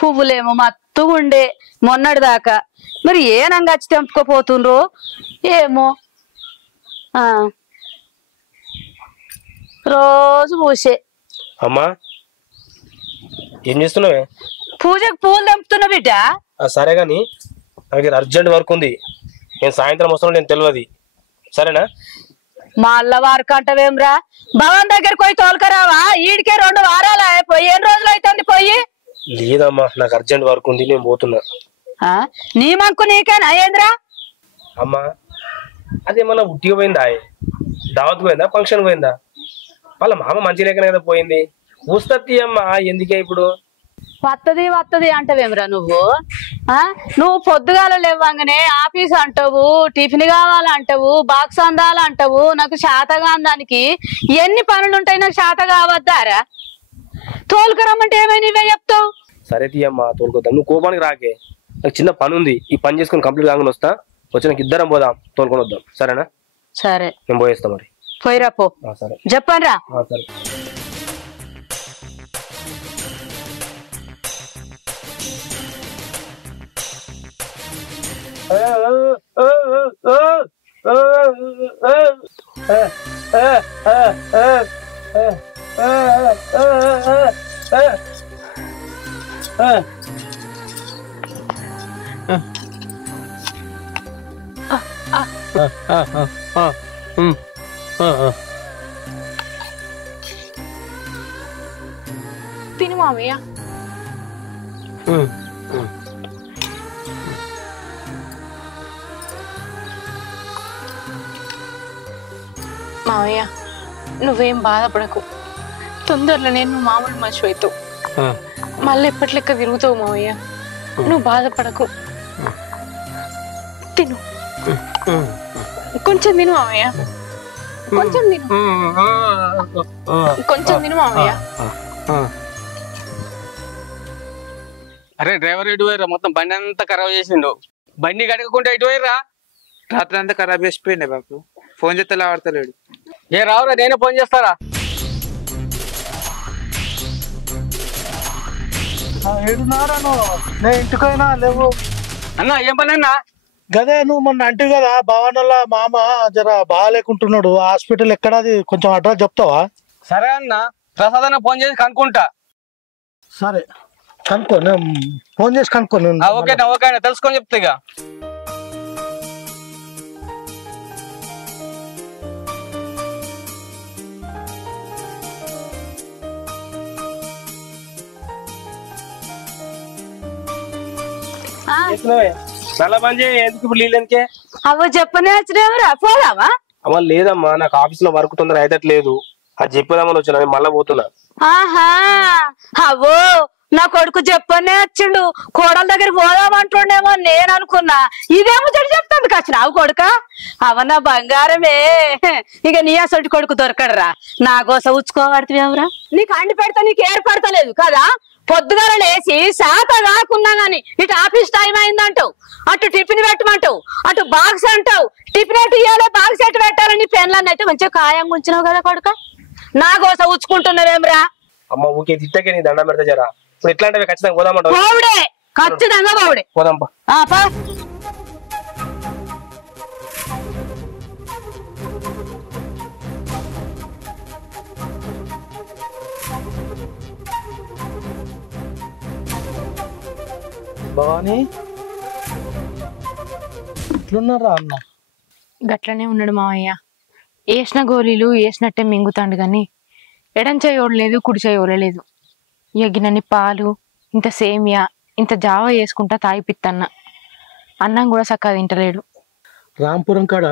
పువ్వులేమో మత్తుగా ఉండే మొన్నటి దాకా. మరి ఏనంగా వచ్చి తెంపుకోపోతుండ్రో ఏమో. రోజు పూసే. అమ్మా ఏం చేస్తున్నావే? పూజకు పూలు తెంపుతున్నా బిడ్డ. సరే గాని నాకు అర్జెంట్ వర్క్ ఉంది, నేను సాయంత్రం వస్తున్నా, నేను తెలియదు. సరేనా? మళ్ళా వారికి అంటవేమ్రా? భవన్ దగ్గరికి పోయి తోలుకరావా? ఈడికే 2 వారాలు పోయి ఎన్ని రోజులు అవుతుంది పోయి? లేదమ్మా, నాకు అర్జెంట్ వర్క్ ఉంది, నేను పోతున్నా. నీ మంకు నీకేనా ఏంద్రా? అమ్మా అదేమన్నా ఉట్టిగా పోయిందా? దావత్ పోయిందా? ఫంక్షన్ పోయిందా? వాళ్ళ మామ మంచి లేకనే కదా పోయింది. వస్తీ అమ్మా, ఎందుకే ఇప్పుడు? వత్తది వత్తది అంటవేమ్రా నువ్వు? నువ్వు పొద్దుగాల లేవ్వంగానే ఆఫీస్ అంటావు, టిఫిన్ కావాలంటావు, బాక్స్ అందాలంటావు. నాకు శాత కాని దానికి ఎన్ని పనులుంటాయి, నాకు శాత కావద్దారా? తోలుకురమ్మంటే ఏమైనా ఇవే చెప్తావు? సరే తీయమ్మా, తోలుకొద్దాం. నువ్వు కోపానికి రాకే, నాకు చిన్న పని ఉంది, ఈ పని చేసుకుని కంప్లీట్ కాగానే వస్తా. వచ్చినాక ఇద్దరం పోదాం, తోలుకొని వద్దాం. సరేనా? సరే, నేను పోయేస్తా మరి. పోయిరా పో. సరే చెప్పండి రా. సరే. తిను మామయ్య. మామయ్య నువ్వేం బాధపడకు, తొందరలో నేను మామూలు మనిషి అవుతావు, మళ్ళీ ఎప్పటి లెక్క తిరుగుతావు మామయ్య. నువ్వు బాధపడకు, తిను, కొంచెం తిను మామయ్య, కొంచెం తిను, కొంచెం తిను మామయ్య. అరే డ్రైవర్ ఎటు పోయిరా? మొత్తం బండి అంతా ఖరాబ్ చేసిండు. బండి కడగకుంటే ఎటు పోయిరా? రాత్రి అంతా ఖరాబ్ చేసిపోయిండే బాబు, ఫోన్ చేస్తే ఆడతలేడు. ఏ రావురా, నేనే ఫోన్ చేస్తారా? ఏడున్నారాను? నేను ఇంటికైనా లేవు అన్నా. ఏం పని అన్నా? గదే నువ్వు మొన్న అంటు కదా భవనల్లా మామ జర బాగాలేకుంటున్నాడు, హాస్పిటల్ ఎక్కడది కొంచెం అడ్రస్ చెప్తావా? సరే అన్న, ప్రసాద్ అన్న ఫోన్ చేసి కనుక్కుంటా. సరే కనుక్కో, నేను ఫోన్ చేసి కనుక్కో. ఓకేనా? ఓకే అన్న, తెలుసుకొని చెప్తా. ఇక నల్ల పని ఎందుకు ఇప్పుడు నీళ్ళకే? అవ్వ చెప్పనే వచ్చినవరా? పోదావా? అమ్మ లేదమ్మా, నాకు ఆఫీస్ లో వర్క్ తొందర అయితట్లేదు, అది చెప్పేదామని వచ్చిన, మళ్ళా పోతున్నా. ఆహా, అవో నా కొడుకు చెప్పనే వచ్చిండు, కోడల దగ్గర పోదామంటుండేమో నేను అనుకున్నా. ఇదేమో చెడు చెప్తాంది కచ్చినావు కొడుక. అవన్నా బంగారమే. ఇక నీ అసలు కొడుకు దొరకడరా, నా గోస ఉచ్చుకోబడుతుంది ఎవరా? నీకు అండి పెడతా, నీకు ఏర్పడతలేదు కదా. పొద్దుగాల లేచి శాత కాకున్నా గాని ఇటు ఆఫీస్ టైం అయిందంటావు, అటు టిఫిన్ పెట్టమంటావు, అటు బాక్స్ అంటావు. టిఫిన్ ఎటు ఇవ్వాలి, బాక్స్ ఎటు పెట్టాలని పెన్లన్నీ అయితే మంచిగా ఖాయంగా ఉంచినావు కదా కొడుక. నా గోస ఉచ్చుకుంటున్నావేమ్రా? అమ్మ ఊకే తిట్టకే, నీ దండం పెడతా జరా. ఇప్పుడు ఎట్లా అంటే ఖచ్చితంగా పోదామంటావు? బావుడే, ఖచ్చితంగా బావుడే. పోదాంపా. భవాని ఎట్లున్నారా అన్న? గట్లనే ఉన్నాడు మావయ్య. వేసిన గోళీలు వేసినట్టే మింగుతాండు గాని ఎడం చేయలేదు, కుడి చేయలేదు. ఎగినన్ని పాలు, ఇంత సేమియా, ఇంత జావ వేసుకుంటా తాగిపిత్తన్న. అన్నం కూడా చక్కగా తింటలేడు. రాంపురం కాడ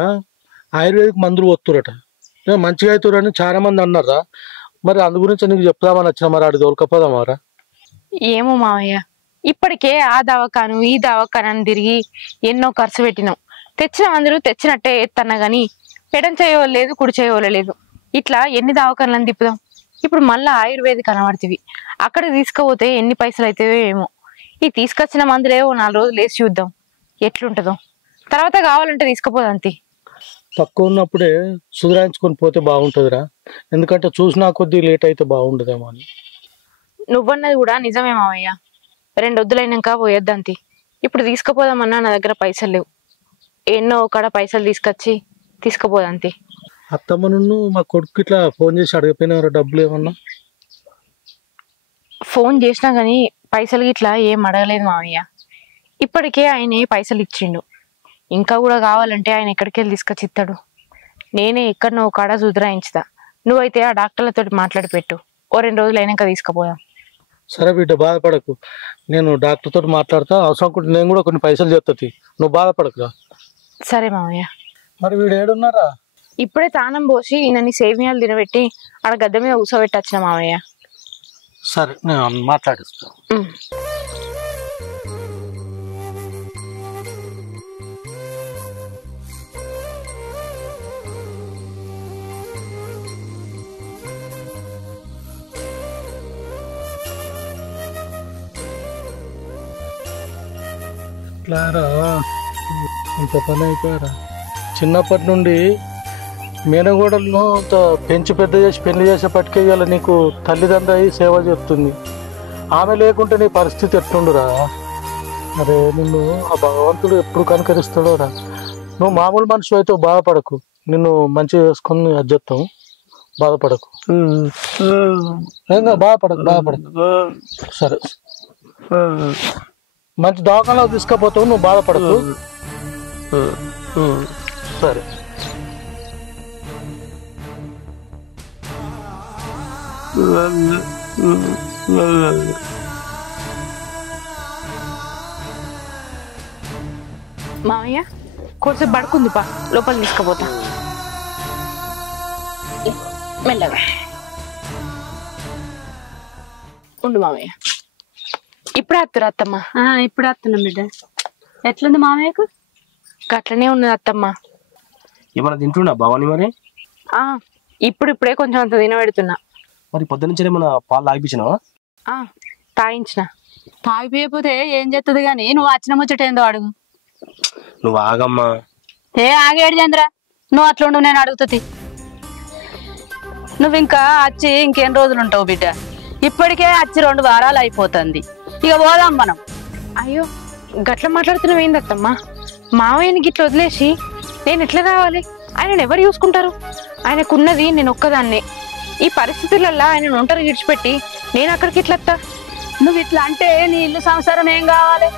ఆయుర్వేదిక్ మందులు వస్తురట, మంచిగా అవుతారని చాలా మంది అన్నారా. మరి అందు గురించి నీకు చెప్తామని వచ్చిన, మరి ఆడి దొరకపోదామారా? ఏమో మావయ్య, ఇప్పటికే ఆ దవాఖాను ఈ దవాఖాను అని తిరిగి ఎన్నో ఖర్చు పెట్టినాం. తెచ్చిన మందులు తెచ్చినట్టే ఎత్తన్నా గాని ఎడం చేయలేదు, కుడి చేయలేదు. ఇట్లా ఎన్ని దవాఖానులను తిప్పుదాం. ఇప్పుడు మళ్ళా ఆయుర్వేదిక్ కనబడుతుంది, అక్కడ తీసుకుపోతే ఎన్ని పైసలు అవుతాయో ఏమో. ఈ తీసుకొచ్చిన మందులే 4 రోజులు వేసి చూద్దాం ఎట్లుంటదో, తర్వాత కావాలంటే తీసుకుపోదంతే. తక్కువ ఉన్నప్పుడే సుధరాయించుకొని పోతే బాగుంటుందిరా, ఎందుకంటే చూసినా కొద్దీ లేట్ అయితే బాగుండదేమో అని. నువ్వన్నది కూడా నిజమే మావయ్య. 2 వద్దులైనాక పోయొద్దంతి. ఇప్పుడు తీసుకుపోదామన్నా నా దగ్గర పైసలు లేవు. ఎన్నో ఒకడ పైసలు తీసుకుపోదంతి. అత్తమ్మ నుండి మా కొడుకు ఇట్లా ఫోన్ చేసి అడగపోయినారు డబ్బులు ఏమన్నా? ఫోన్ చేసినా గానీ పైసలు ఇట్లా ఏం అడగలేదు మామయ్య. ఇప్పటికే ఆయన పైసలు ఇచ్చిండు. ఇంకా కూడా కావాలంటే ఆయన ఎక్కడికి వెళ్ళి తీసుకొచ్చి ఇస్తాడు. నేనే ఎక్కడనో కాడ సుధరాయించుతా. నువ్వైతే ఆ డాక్టర్లతో మాట్లాడి పెట్టు. ఓ 2 రోజులు అయినాక తీసుకుపోదాం. సరే బిడ్డ, బాధపడకు. నేను డాక్టర్ తోటి మాట్లాడతా. అవసరం కూడా నేను కూడా కొన్ని పైసలు చెప్తాది. నువ్వు బాధపడకురా. సరే మామయ్య. మరి వీడు ఏడున్నారా? ఇప్పుడే తానం పోసి నన్ను సేమియాలు తినబెట్టి ఆడ గద్దె మీద కూసోబెట్టి వచ్చిన మామయ్య. సరే నేను మాట్లాడిస్తా. క్లారా, ఇంత పని అయిపోయారా? చిన్నప్పటి నుండి మేనగోడలను పెంచి పెద్ద చేసి పెళ్లి చేసేపటికే ఇవాళ నీకు తల్లిదండ్రి అయి సేవ చేస్తుంది. ఆమె లేకుంటే నీ పరిస్థితి ఎట్లుండురా? అరే నిన్ను ఆ భగవంతుడు ఎప్పుడు కనుకరిస్తాడో రా. నువ్వు మామూలు మనిషి అయితే బాధపడకు. నిన్ను మంచిగా చేసుకుని అజ్జెత్తాము. బాధపడకు. బాధపడకు. సరే, మంచి దవాఖానలో తీసుకుపోతావు. నువ్వు బాధపడకు. సరే. మామయ్య కొంచెం పడుకుంది పా, లోపల తీసుకుపోతా. మెల్లగా ఉండు మామయ్య. ఇప్పుడే వస్తురా అత్తమ్మ? ఇప్పుడు వస్తున్నాం బిడ్డ. ఎట్లుంది మామయ్యకు? అట్లనే ఉన్నది అత్తమ్మ. ఏమన్నా తింటున్నా భవాని? మరి ఇప్పుడే కొంచెం అంత తినబెడుతున్నా. మరి పొద్దున్నుంచి ఏమన్నా పాలు తాగిపించినావా? తాగించిన. తాగిపోయిపోతే ఏం చేస్తుంది గాని నువ్వు వచ్చిన ముచ్చట ఏందో అడుగు. నువ్వు ఆగమ్మా. ఆగేడు చంద్ర, నువ్వు అట్లుండు, నేను అడుగుతుంది. నువ్వు ఇంకా వచ్చి ఇంకేం రోజులు ఉంటావు బిడ్డ? ఇప్పటికే వచ్చి 2 వారాలు అయిపోతుంది. ఇక పోదాం మనం. అయ్యో గట్ల మాట్లాడుతున్నావు ఏందత్తమ్మా? మావయ్యని గిట్ల వదిలేసి నేను ఎట్లా రావాలి? ఆయనను ఎవరు చూసుకుంటారు? ఆయనకున్నది నేను ఒక్కదాన్నే. ఈ పరిస్థితులలో ఆయనను ఒంటరి విడిచిపెట్టి నేను అక్కడికి ఇట్లా వస్తా? నువ్వు ఇట్లా అంటే నీ ఇల్లు సంసారం ఏం కావాలి?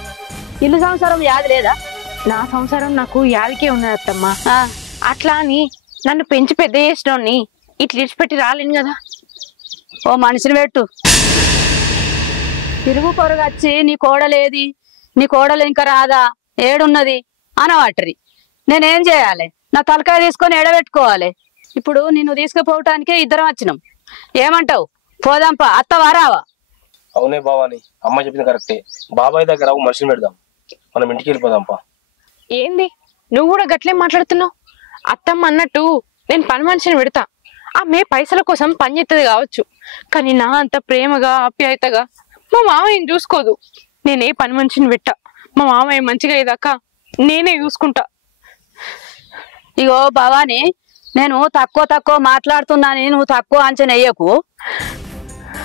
ఇల్లు సంసారం యాది లేదా? నా సంసారం నాకు యాదికే ఉన్నది అత్తమ్మా. అట్లా అని నన్ను పెంచి పెద్ద చేసినోడిని ఇట్లా విడిచిపెట్టి రాలేను కదా. ఓ మనిషిని పెట్టు. తిరుగు పొరుగు వచ్చి నీ కోడలేది, నీ కోడలు ఇంకా రాదా, ఏడున్నది అనవాటరి. నేనేం చేయాలి? నా తలకాయ తీసుకొని ఎడబెట్టుకోవాలి. ఇప్పుడు నిన్ను తీసుకుపోవటానికే ఇద్దరం వచ్చినాం. ఏమంటావు? పోదాంపా, అత్తవా రావా? అవునే భవాని, అమ్మ చెప్పింది కరెక్టే. బాబాయ్ దగ్గర మనిషిని పెడదాం, మనం ఇంటికి వెళ్ళిపోదాంపా. ఏంది నువ్వు కూడా గట్లే మాట్లాడుతున్నావు? అత్తమ్మ అన్నట్టు నేను పని మనిషిని పెడతా. ఆమె పైసల కోసం పని చేస్తుంది కావచ్చు, కానీ నా అంత ప్రేమగా ఆప్యాయతగా మా మామయ్యని చూసుకోదు. నేనే పని మనిషిని పెట్టా. మా మామయ్య మంచిగా అయ్యేదాకా నేనే చూసుకుంటా. ఇగో భవాని, నేను తక్కువ మాట్లాడుతున్నాని నువ్వు తక్కువ అంచనా వేయకు.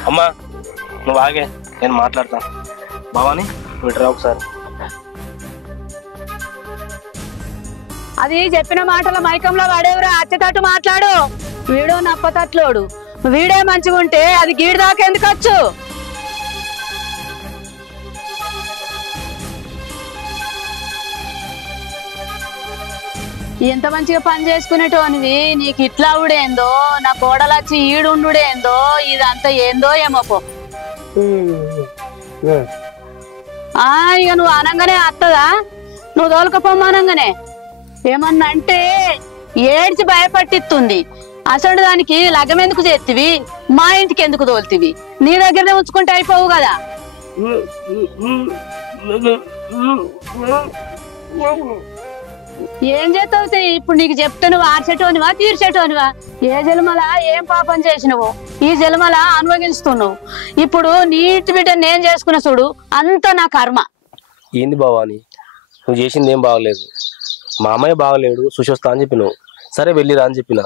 అమ్మా నువ్వు ఆగే, నేను మాట్లాడతా. భవాని విడరా ఒకసారి. అది చెప్పిన మాటల మైకంలో వాడేవరా అచ్చతట్టు మాట్లాడు. వీడు నప్పతట్లోడు. వీడే మంచిగా ఉంటే అది గీడి దాకా ఎందుకు వచ్చు? ఎంత మంచిగా పని చేసుకునేటోనివి, నీకు ఇట్లా ఉడేందో, నా కోడలచ్చి ఈడుండుడేందో, ఇదంతా ఏందో ఏమో పో. ఇక నువ్వు అనంగానే అత్తదా? నువ్వు తోలుకపోమ్మనంగానే ఏమన్నా అంటే ఏడ్చి భయపట్టిస్తుంది. అసలు దానికి లగ్గం ఎందుకు చేతివి? మా ఇంటికి ఎందుకు తోలుతివి? నీ దగ్గరనే ఉంచుకుంటే అయిపోవు కదా. ఏం చేస్తావు? ఇప్పుడు నీకు చెప్తే నువ్వు ఆర్చేటోనివా తీర్చేటోనివా? ఏ జన్మలా ఏం పాపం చేసినవు, ఈ జన్మలా అనుభవిస్తున్నావు. ఇప్పుడు నీటి బిడ్డ నేను చేసుకున్న చూడు, అంత నా కర్మ. ఏంది భవాని, నువ్వు చేసింది ఏం బాగలేదు. మా అమ్మాయి బాగలేడు, సుశోస్తా అని చెప్పినావు. సరే వెళ్ళిరా అని చెప్పిన.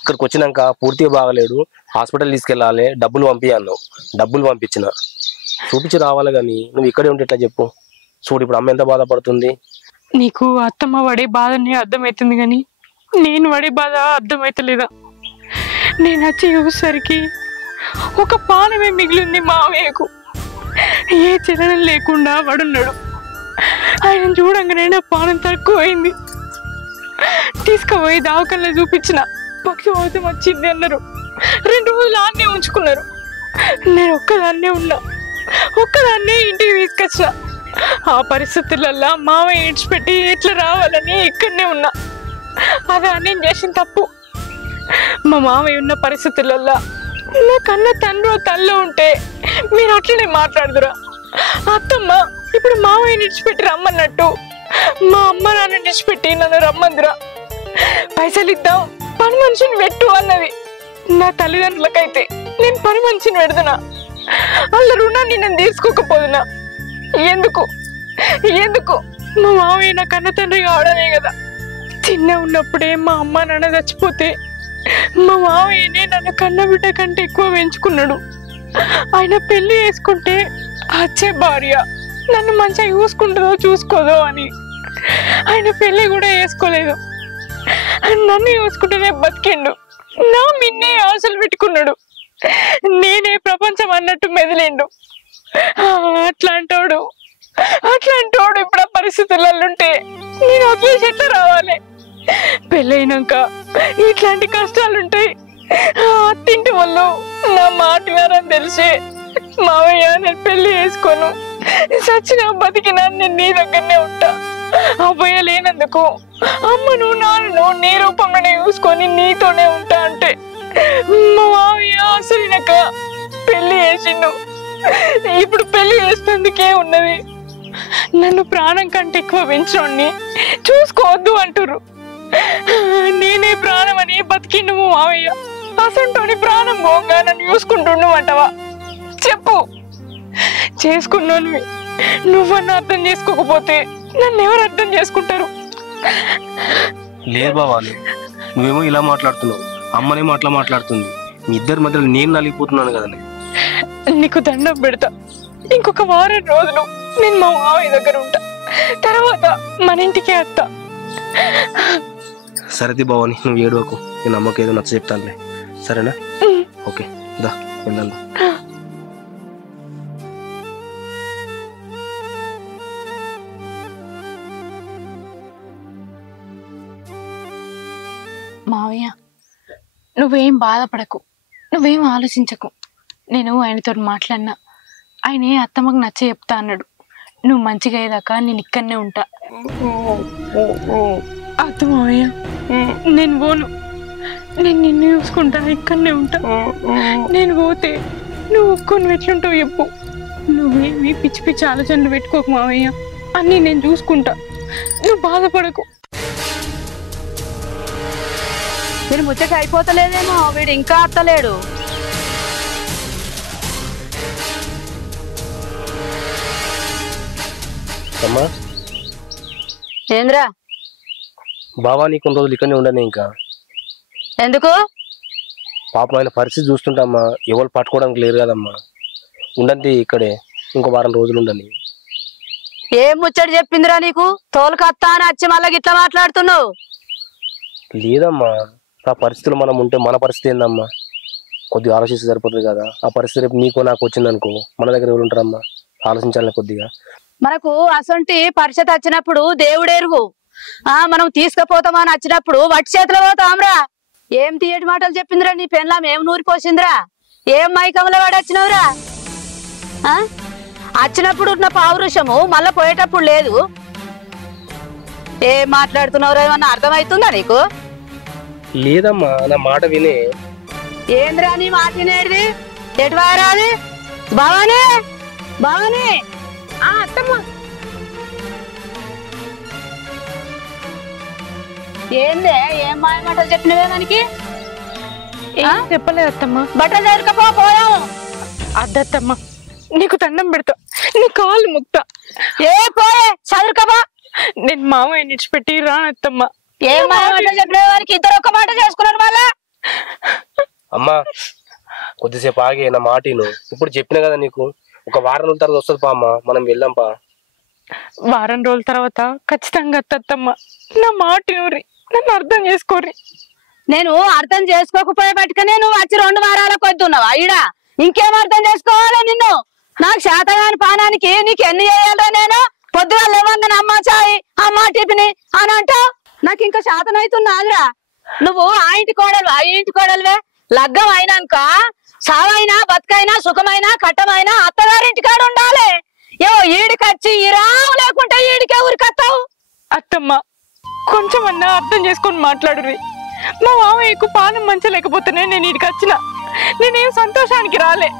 ఇక్కడికి వచ్చినాక పూర్తిగా బాగలేడు, హాస్పిటల్ తీసుకెళ్ళాలి, డబ్బులు పంపి అన్నావు. డబ్బులు పంపించిన. చూపించి రావాలి కానీ నువ్వు ఇక్కడే ఉంటే ఎట్లా చెప్పు. చూడు ఇప్పుడు అమ్మ ఎంత బాధపడుతుంది. నీకు అత్తమ్మ పడే బాధని అర్థమవుతుంది కానీ నేను పడే బాధ అర్థమవుతలేదా? నేను వచ్చి చూసేసరికి ఒక పానమే మిగిలింది మావయ్యకు. ఏ చలనం లేకుండా పడున్నాడు. ఆయన చూడంగానే నా పానం తక్కువైంది. తీసుకుపోయి దావకల్లా చూపించిన పక్షవాతం వచ్చింది అన్నారు. 2 రోజులు ఆన్నే ఉంచుకున్నారు. నేను ఒక్కదాన్నే ఉన్నా, ఒక్కదాన్నే ఇంటికి తీసుకొచ్చిన. ఆ పరిస్థితులల్లో మావయ్య ఇడిచిపెట్టి ఎట్లా రావాలని ఇక్కడనే ఉన్నా. అదా నేను చేసిన తప్పు. మా మావయ్య ఉన్న పరిస్థితులల్లో నా కన్న తండ్రి తల్లో ఉంటే మీరు అట్లనే మాట్లాడుదురా? అత్తమ్మ ఇప్పుడు మావయ్యని ఇడిచిపెట్టి రమ్మన్నట్టు మా అమ్మ నాన్న ఇడిచిపెట్టి నన్ను రమ్మందురా. పైసలు ఇద్దాం, పని మనిషిని పెట్టు అన్నది. నా తల్లిదండ్రులకైతే నేను పని మనిషిని పెడుతున్నా. వాళ్ళ రుణాన్ని నేను తీసుకోకపోదునా? ఎందుకు ఎందుకు? మా మావయ్య నా కన్న తండ్రి కావడమే కదా. చిన్న ఉన్నప్పుడే మా అమ్మ నాన్న చచ్చిపోతే మా మావయ్యనే నన్ను కన్న బిడ్డ కంటే ఎక్కువ పెంచుకున్నాడు. ఆయన పెళ్లి చేసుకుంటే వచ్చే భార్య నన్ను మంచిగా చూసుకుంటుందో చూసుకోదో అని ఆయన పెళ్లి కూడా చేసుకోలేదు. నన్ను చూసుకుంటేనే బతికిండు. నా మిన్నే ఆశలు పెట్టుకున్నాడు. నేనే ప్రపంచం అన్నట్టు మెదిలిండు. అట్లాంటోడు ఇప్పుడు ఆ పరిస్థితులలో ఉంటే నేను వదిలేసి ఎట్లా రావాలి? పెళ్ళైనాక ఇట్లాంటి కష్టాలుంటాయి. అత్తింటి వాళ్ళు నా మాట్లాడని తెలిసి మావయ్య నేను పెళ్లి చేసుకోను, సచిన బతికినా నేను నీ దగ్గరనే ఉంటా. అబ్బాయి లేనందుకు అమ్మను నాన్నను నీ రూపంలోనే చూసుకొని నీతోనే ఉంటా అంటే మా మావయ్య అసలునక పెళ్లి చేసిండు. ఇప్పుడు పెళ్లి చేసినందుకే ఉన్నది. నన్ను ప్రాణం కంటే ఎక్కువ పెంచోడిని చూసుకోవద్దు అంటుర్రు. నేనే ప్రాణం అని బతికిండు మావయ్య. అసంటోని ప్రాణం పోగా నన్ను చూసుకుంటుండు అంటవా? చెప్పు. చేసుకున్నాను. నువ్వన్నా అర్థం చేసుకోకపోతే నన్ను ఎవరు అర్థం చేసుకుంటారు? లేదు బావా, నువ్వేమో ఇలా మాట్లాడుతున్నావు, అమ్మనేమో అట్లా మాట్లాడుతుంది. మీ ఇద్దరి మధ్యలో నేను నలిగిపోతున్నాను కదా. నీకు దండం పెడతా. ఇంకొక 1 వారం రోజులు నేను మా మావయ్య దగ్గర ఉంటా. తర్వాత మన ఇంటికే వస్తా. సరేది బావని, నువ్వు ఏడవకు. నేను అమ్మకి ఏదో నచ్చ చెప్తానులే, సరేనా? ఓకే దా వెళ్దాం. మావయ్య నువ్వేం బాధపడకు, నువ్వేం ఆలోచించకు. నేను ఆయనతో మాట్లాడినా. ఆయనే అత్తమ్మకు నచ్చ చెప్తా అన్నాడు. నువ్వు మంచిగా అయ్యేదాకా నేను ఇక్కడనే ఉంటా. అత్త మావయ్య నేను పోను. నేను నిన్ను చూసుకుంటా, ఇక్కడనే ఉంటా. నేను పోతే నువ్వు ఒక్కొని ఎట్లుంటావు చెప్పు. నువ్వేమి పిచ్చి పిచ్చి ఆలోచనలు పెట్టుకోకు మావయ్య. అన్నీ నేను చూసుకుంటా, నువ్వు బాధపడకు. వీడు ముచ్చట అయిపోతలేదేమో, వీడు ఇంకా అత్తలేడు. అమ్మా ఏంద్రా బావా, నీ కొన్ని రోజులు ఇక్కడనే ఉండని. ఇంకా ఎందుకు? పాపం ఆయన పరిస్థితి చూస్తుంటమ్మా, ఎవరు పట్టుకోవడానికి లేరు కదమ్మా. ఉండండి ఇక్కడే, ఇంకో 1 వారం రోజులు ఉండని. ఏం ముచ్చట చెప్పిందిరా నీకు? తోలుకత్తా అని వచ్చి మళ్ళీ ఇట్లా మాట్లాడుతున్నావు? లేదమ్మా, ఆ పరిస్థితులు మనం ఉంటే మన పరిస్థితి ఏందమ్మా? కొద్దిగా ఆలోచిస్తే సరిపోతుంది కదా. ఆ పరిస్థితి రేపు నీకో నాకు వచ్చిందనుకో, మన దగ్గర ఎవరు ఉంటారమ్మా? ఆలోచించాలి కొద్దిగా. మనకు అసొంటి పరిస్థితి వచ్చినప్పుడు దేవుడెరుగు. మనం తీసుకుపోతామని వచ్చినప్పుడు వట్టి చేతిలో పోతాంరా. ఏం తీయటి మాటలు చెప్పిందిరా నీ పెన్లాం? ఏం నూరిపోసిందిరా? ఏం మైకంలో వాడు వచ్చినవురా? వచ్చినప్పుడు ఉన్న పౌరుషము మళ్ళా పోయేటప్పుడు లేదు. ఏం మాట్లాడుతున్నావురా? ఏమన్నా అర్థమవుతుందా నీకు? లేదమ్మా, నా మాట వినే. ఏంద్రా నీ మాట వినేది? ఎటు వారాది? బావానే బావానే అత్తమ్మ ఏందే? ఏం మాయ మాటలు చెప్పినవే మనకి? చెప్పలేదు అత్తమ్మ. బట్టలు ఎరుకపోయాము. అద్దత్తమ్మ నీకు దండం పెడతా, నీ కాళ్ళు ముక్తా. ఏ పోయే చదువుకబా. నేను మామయ్య నిడిచిపెట్టి రానత్తమ్మ. ఏం మాయ మాటలు చెప్పిన వారికి ఇద్దరు ఒక మాట చేసుకున్నారు మళ్ళా. అమ్మా కొద్దిసేపు ఆగే, నా మాటను ఇప్పుడు చెప్పిన కదా నీకు. ఒక వారం రోజుల తర్వాత వస్తుంది పా అమ్మ, మనం వెళ్దాం పా. వారం రోజుల తర్వాత ఖచ్చితంగా అత్తమ్మ. నా మాట నూరి నన్ను అర్థం చేసుకోరి. నేను అర్థం చేసుకోకపోయే బట్టుకనే నువ్వు వచ్చి 2 వారాలకు వద్దున్నావా ఈడా? ఇంకేం అర్థం చేసుకోవాలి నిన్ను? నాకు శాతగాని పానానికి నీకు ఎన్ని చేయాలరా? నేను పొద్దుగా లేవంగా అమ్మ చాయ్ అమ్మ టిఫిని అని అంటావు. నాకు ఇంకా శాతం అవుతున్నాదిరా. నువ్వు ఆ ఇంటి కోడలువే. లగ్గం అయినాక సావైనా బతుకైనా సుఖమైనా కట్టమైనా అత్తగారింటి కాడ ఉండాలి. ఏవో ఈడికొచ్చి ఈరావు లేకుంటే ఈడికే ఊరికొస్తావు. అత్తమ్మ కొంచెమన్నా అర్థం చేసుకొని మాట్లాడురి. మా మామయ్యకు పానం మంచి లేకపోతేనే నేను ఇక్కడికి వచ్చిన. నేనేం సంతోషానికి రాలే,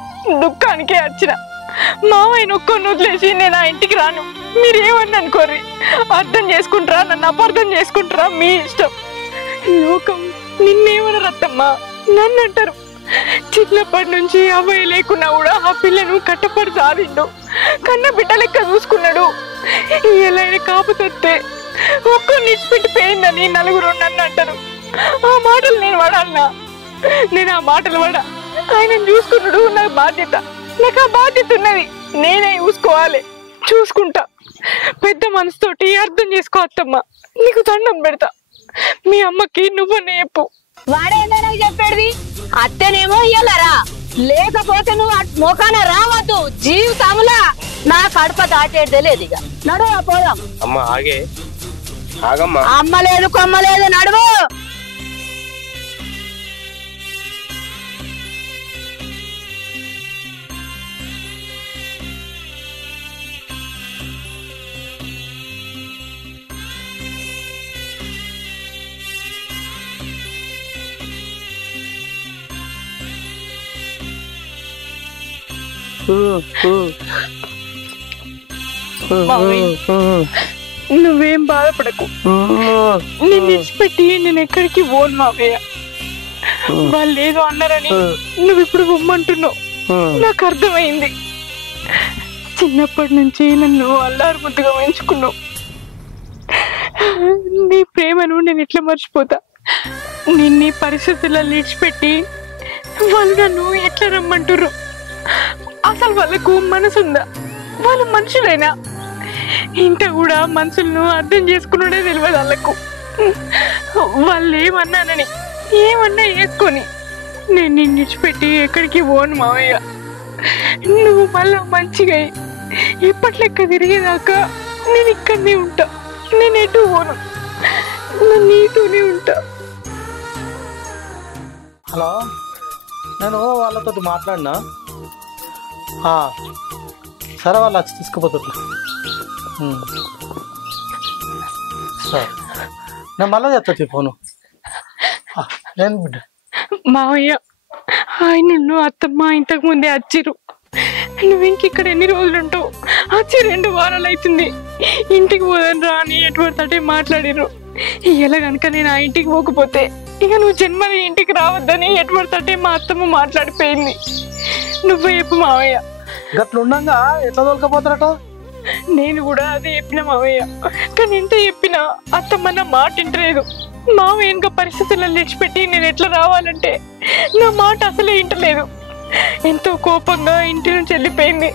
దుఃఖానికే వచ్చిన. మామయ్యను ఒక్కొని వదిలేసి నేను ఆ ఇంటికి రాను. మీరేమని అనుకోర్రి. అర్థం చేసుకుంటారా, నన్ను అపార్థం చేసుకుంటారా మీ ఇష్టం. లోకం నిన్నేమన్నారు అత్తమ్మ, నన్ను అంటారు. చిన్నప్పటి నుంచి అబ్బాయి లేకున్నా కూడా ఆ పిల్లను కట్టపడి సాధిండు. కన్న బిడ్డ లెక్క చూసుకున్నాడు. ఎలా కాపుతొస్తే ఒక్కరు నిడిచిపెట్టి పోయిందని నలుగురు నన్ను అంటారు. ఆ మాటలు నేను పడాలన్నా? నేను ఆ మాటలు పడా. ఆయన చూసుకున్నాడు, నాకు బాధ్యత. నాకు ఆ బాధ్యత ఉన్నది, నేనే చూసుకోవాలి. చూసుకుంటా. పెద్ద మనసుతోటి అర్థం చేసుకో అత్తమ్మ. నీకు దండం పెడతా. మీ అమ్మకి నువ్వనే చెప్పు. వాడేందో నాకు చెప్పేది. అత్తనేమో ఇయ్యాలరా, లేకపోతే నువ్వు మోకాన రావద్దు. జీవితంలా నా కడప దాటేది లేదు. ఇక నడువా పోదాం. అమ్మ ఆగమ్మా. అమ్మ లేదు కొమ్మ లేదు, నడువు. నువ్వేం బాధపడకు. నేను విడిచిపెట్టి నేను ఎక్కడికి పోను మావయ్య. వాళ్ళు ఏదో అన్నారని నువ్వు ఇప్పుడు బొమ్మంటున్నావు. నాకు అర్థమైంది. చిన్నప్పటి నుంచి నన్ను అల్లారు ముద్దుగా పెంచుకున్నావు. నీ ప్రేమను నేను ఎట్లా మర్చిపోతా? నిన్ను పరిస్థితుల్లో విడిచిపెట్టి వాళ్ళు నన్ను ఎట్లా రమ్మంటుర్రు? అసలు వాళ్ళకు మనసుందా? వాళ్ళు మనుషులైనా? ఇంత కూడా మనుషులను అర్థం చేసుకున్నాడే తెలియదు వాళ్ళకు. వాళ్ళు ఏమన్నానని ఏమన్నా వేసుకొని నేను నిన్ను విడిచిపెట్టి ఎక్కడికి పోను మావయ్య. నువ్వు మళ్ళా మంచిగా ఎప్పట్లెక్క తిరిగేదాకా నేను ఇక్కడనే ఉంటా. నేను ఎటు పోను, నేను నీతోనే ఉంటా. హలో, నేను వాళ్ళతో మాట్లాడినా. సరే, వాళ్ళు వచ్చి తీసుకుపోతున్నా. సరే, నేను మళ్ళీ చెప్తా ఫోను. నేను బిడ్డ మావయ్య, ఆయన అత్తమ్మ ఇంతకు ముందే వచ్చిర్రు. నువ్వు ఇంకిక్కడ ఎన్ని రోజులు ఉంటావు? వచ్చి 2 వారాలు అవుతుంది. ఇంటికి పోదాను రా అని ఎటువంటి మాట్లాడిర్రు. ఇలా కనుక నేను ఆ ఇంటికి పోకపోతే ఇక నువ్వు జన్మని ఇంటికి రావద్దని ఎటువంటి మా అత్తమ్మ మాట్లాడిపోయింది. నువ్వే చెప్పు మావయ్య. గట్లుండగా ఎట్లా తోలుకపోతారట? నేను కూడా అదే చెప్పిన మావయ్య. కానీ ఎంత చెప్పినా అత్తమ్మ నా మాట వింటలేదు. మావయ్య ఇంకా పరిస్థితులను విడిచిపెట్టి నేను ఎట్లా రావాలంటే నా మాట అసలే వింటలేదు. ఎంతో కోపంగా ఇంటి నుంచి వెళ్ళిపోయింది.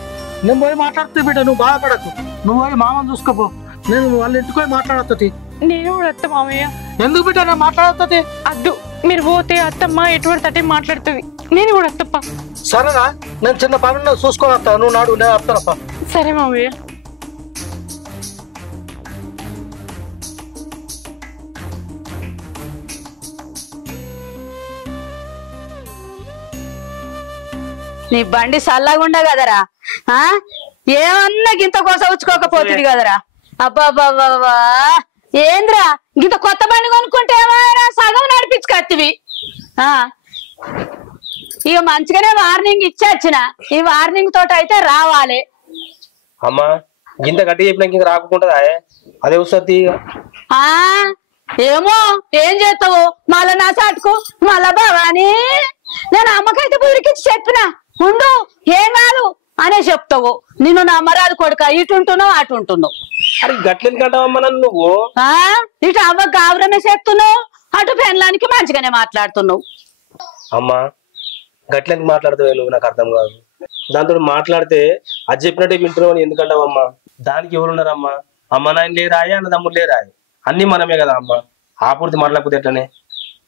నేను పోయి మాట్లాడుతూ బిడ్డ, నువ్వు బాధపడకు. నువ్వు పోయి మామని చూసుకోపో. నేను వాళ్ళ ఇంటికి పోయి మాట్లాడుతుంది. నేను కూడా అత్త మావయ్య. ఎందుకు బిడ్డ నేను మాట్లాడుతుంది? అద్దు, మీరు పోతే అత్తమ్మ ఎటువంటి మాట్లాడుతుంది. నేను కూడా అత్తప్ప. సరేనా, నేను చిన్న పని చూసుకొని వస్తా. నువ్వు నాడు, నేను వస్తానప్ప. సరే మావయ్య. నీ బండి చల్లగుండా కదరా. ఏమన్నా గింత కోసవుచ్చుకోకపోతుంది కదరా. అబ్బాబాబా, ఏంద్రా గింత కొత్త బండి కొనుక్కుంటే ఏమైనా సగం నడిపించుకొత్తివి. ఇక మంచిగానే వార్నింగ్ ఇచ్చిన. ఈ వార్నింగ్ తోటి అయితే రావాలి. అమ్మా, గింత గట్టి చెప్పినాక ఇంకా రాకుంటుందా? అదే వస్తుంది. ఏమో ఏం చేస్తావు మళ్ళా నా చాటుకు మళ్ళా భవాని. నేను అమ్మకైతే బురికిచ్చి చెప్పిన ఉండు ఏం కాదు అనే చెప్తావు. నిన్ను నమ్మరాదు కొడుక, ఇటు ఉంటున్నావు అటు ఉంటున్నావు. అరే గట్లెందుకంటావమ్మా నన్ను నువ్వు? ఇటు అవ్వ గాబరమే చేస్తున్నావు, అటు పెళ్ళానికి మంచిగానే మాట్లాడుతున్నావు. అమ్మా, గట్లకి మాట్లాడతావు నువ్వు, నాకు అర్థం కాదు. దాంతో మాట్లాడితే అది చెప్పినట్టే వింటున్నావు అని ఎందుకంటావమ్మా? దానికి ఎవరున్నారమ్మా? అమ్మ నాయన లేరాయే, అన్న తమ్ముడు లేరాయే, అన్ని మనమే కదా అమ్మ. ఆపూర్తి మాట్లాడకపోతే ఎట్లనే?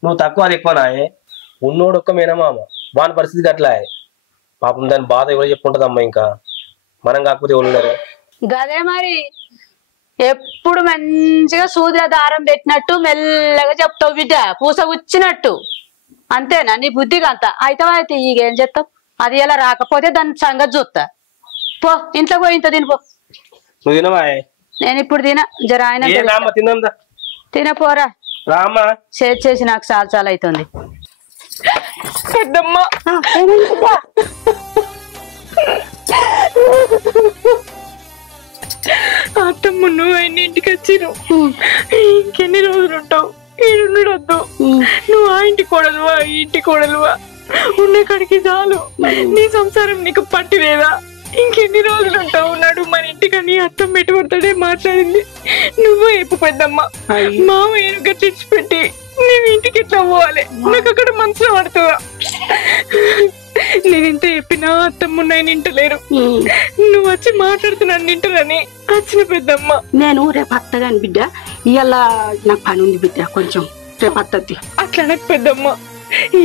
నువ్వు తక్కువ అది ఎక్కువ నాయే. ఉన్నోడు ఒక్క మేనమా అమ్మ, వాని పరిస్థితి అట్లా. పాపం దాని బాధ ఎవరు చెప్పుకుంటదమ్మా? ఇంకా మనం కాకపోతే ఎవరు ఉన్నారే? గదే మరి ఎప్పుడు మంచిగా సూదిలో దారం పెట్టినట్టు మెల్లగా చెప్తావు బిడ్డ, పూస వచ్చినట్టు. అంతేనా నీ బుద్ధిగా అంత? అయితే ఇక ఏం చెప్తావు? అది ఎలా రాకపోతే దాని సంగతి చూస్తా. పో ఇంట్లో పోయి ఇంత తినిపో. నువ్వు తినవా? నేను ఇప్పుడు జర ఆయన తిందా తినపోరా. రామ్మా. చేసి నాకు చాలా చాలా అవుతుంది. పెద్దమ్మ అత్తమ్మ నువ్వు ఇంటికి వచ్చిరు, ఇంకెన్ని రోజులు ఉంటావు? ఈడుండొద్దు. నువ్వు ఆ ఇంటి కోడలువా, ఈ ఇంటి కోడలువా? ఉన్న కాడికి చాలు. నీ సంసారం నీకు పట్టిలేదా? ఇంకెన్ని రోజులు ఉంటావు? నడు మన ఇంటికని అత్తమ్మ ఎటుపడతాడే మాట్లాడింది. నువ్వు ఎప్పు పెద్దమ్మ. మామ ఏనుగా తెచ్చిపెట్టి నేను ఇంటికి ఎట్లా పోవాలి? నాకు అక్కడ మనసులో పడుతుందా? నేనెంత చెప్పినా అత్తమ్మ నేను ఇంటలేరు. నువ్వు వచ్చి మాట్లాడుతున్నాను ఇంటరని వచ్చిన పెద్దమ్మ. నేను రేపు అత్తగాని బిడ్డ, ఇవాళ నాకు పని ఉంది బిడ్డ, కొంచెం రేపు అత్తది. అట్లా నాకు పెద్దమ్మ.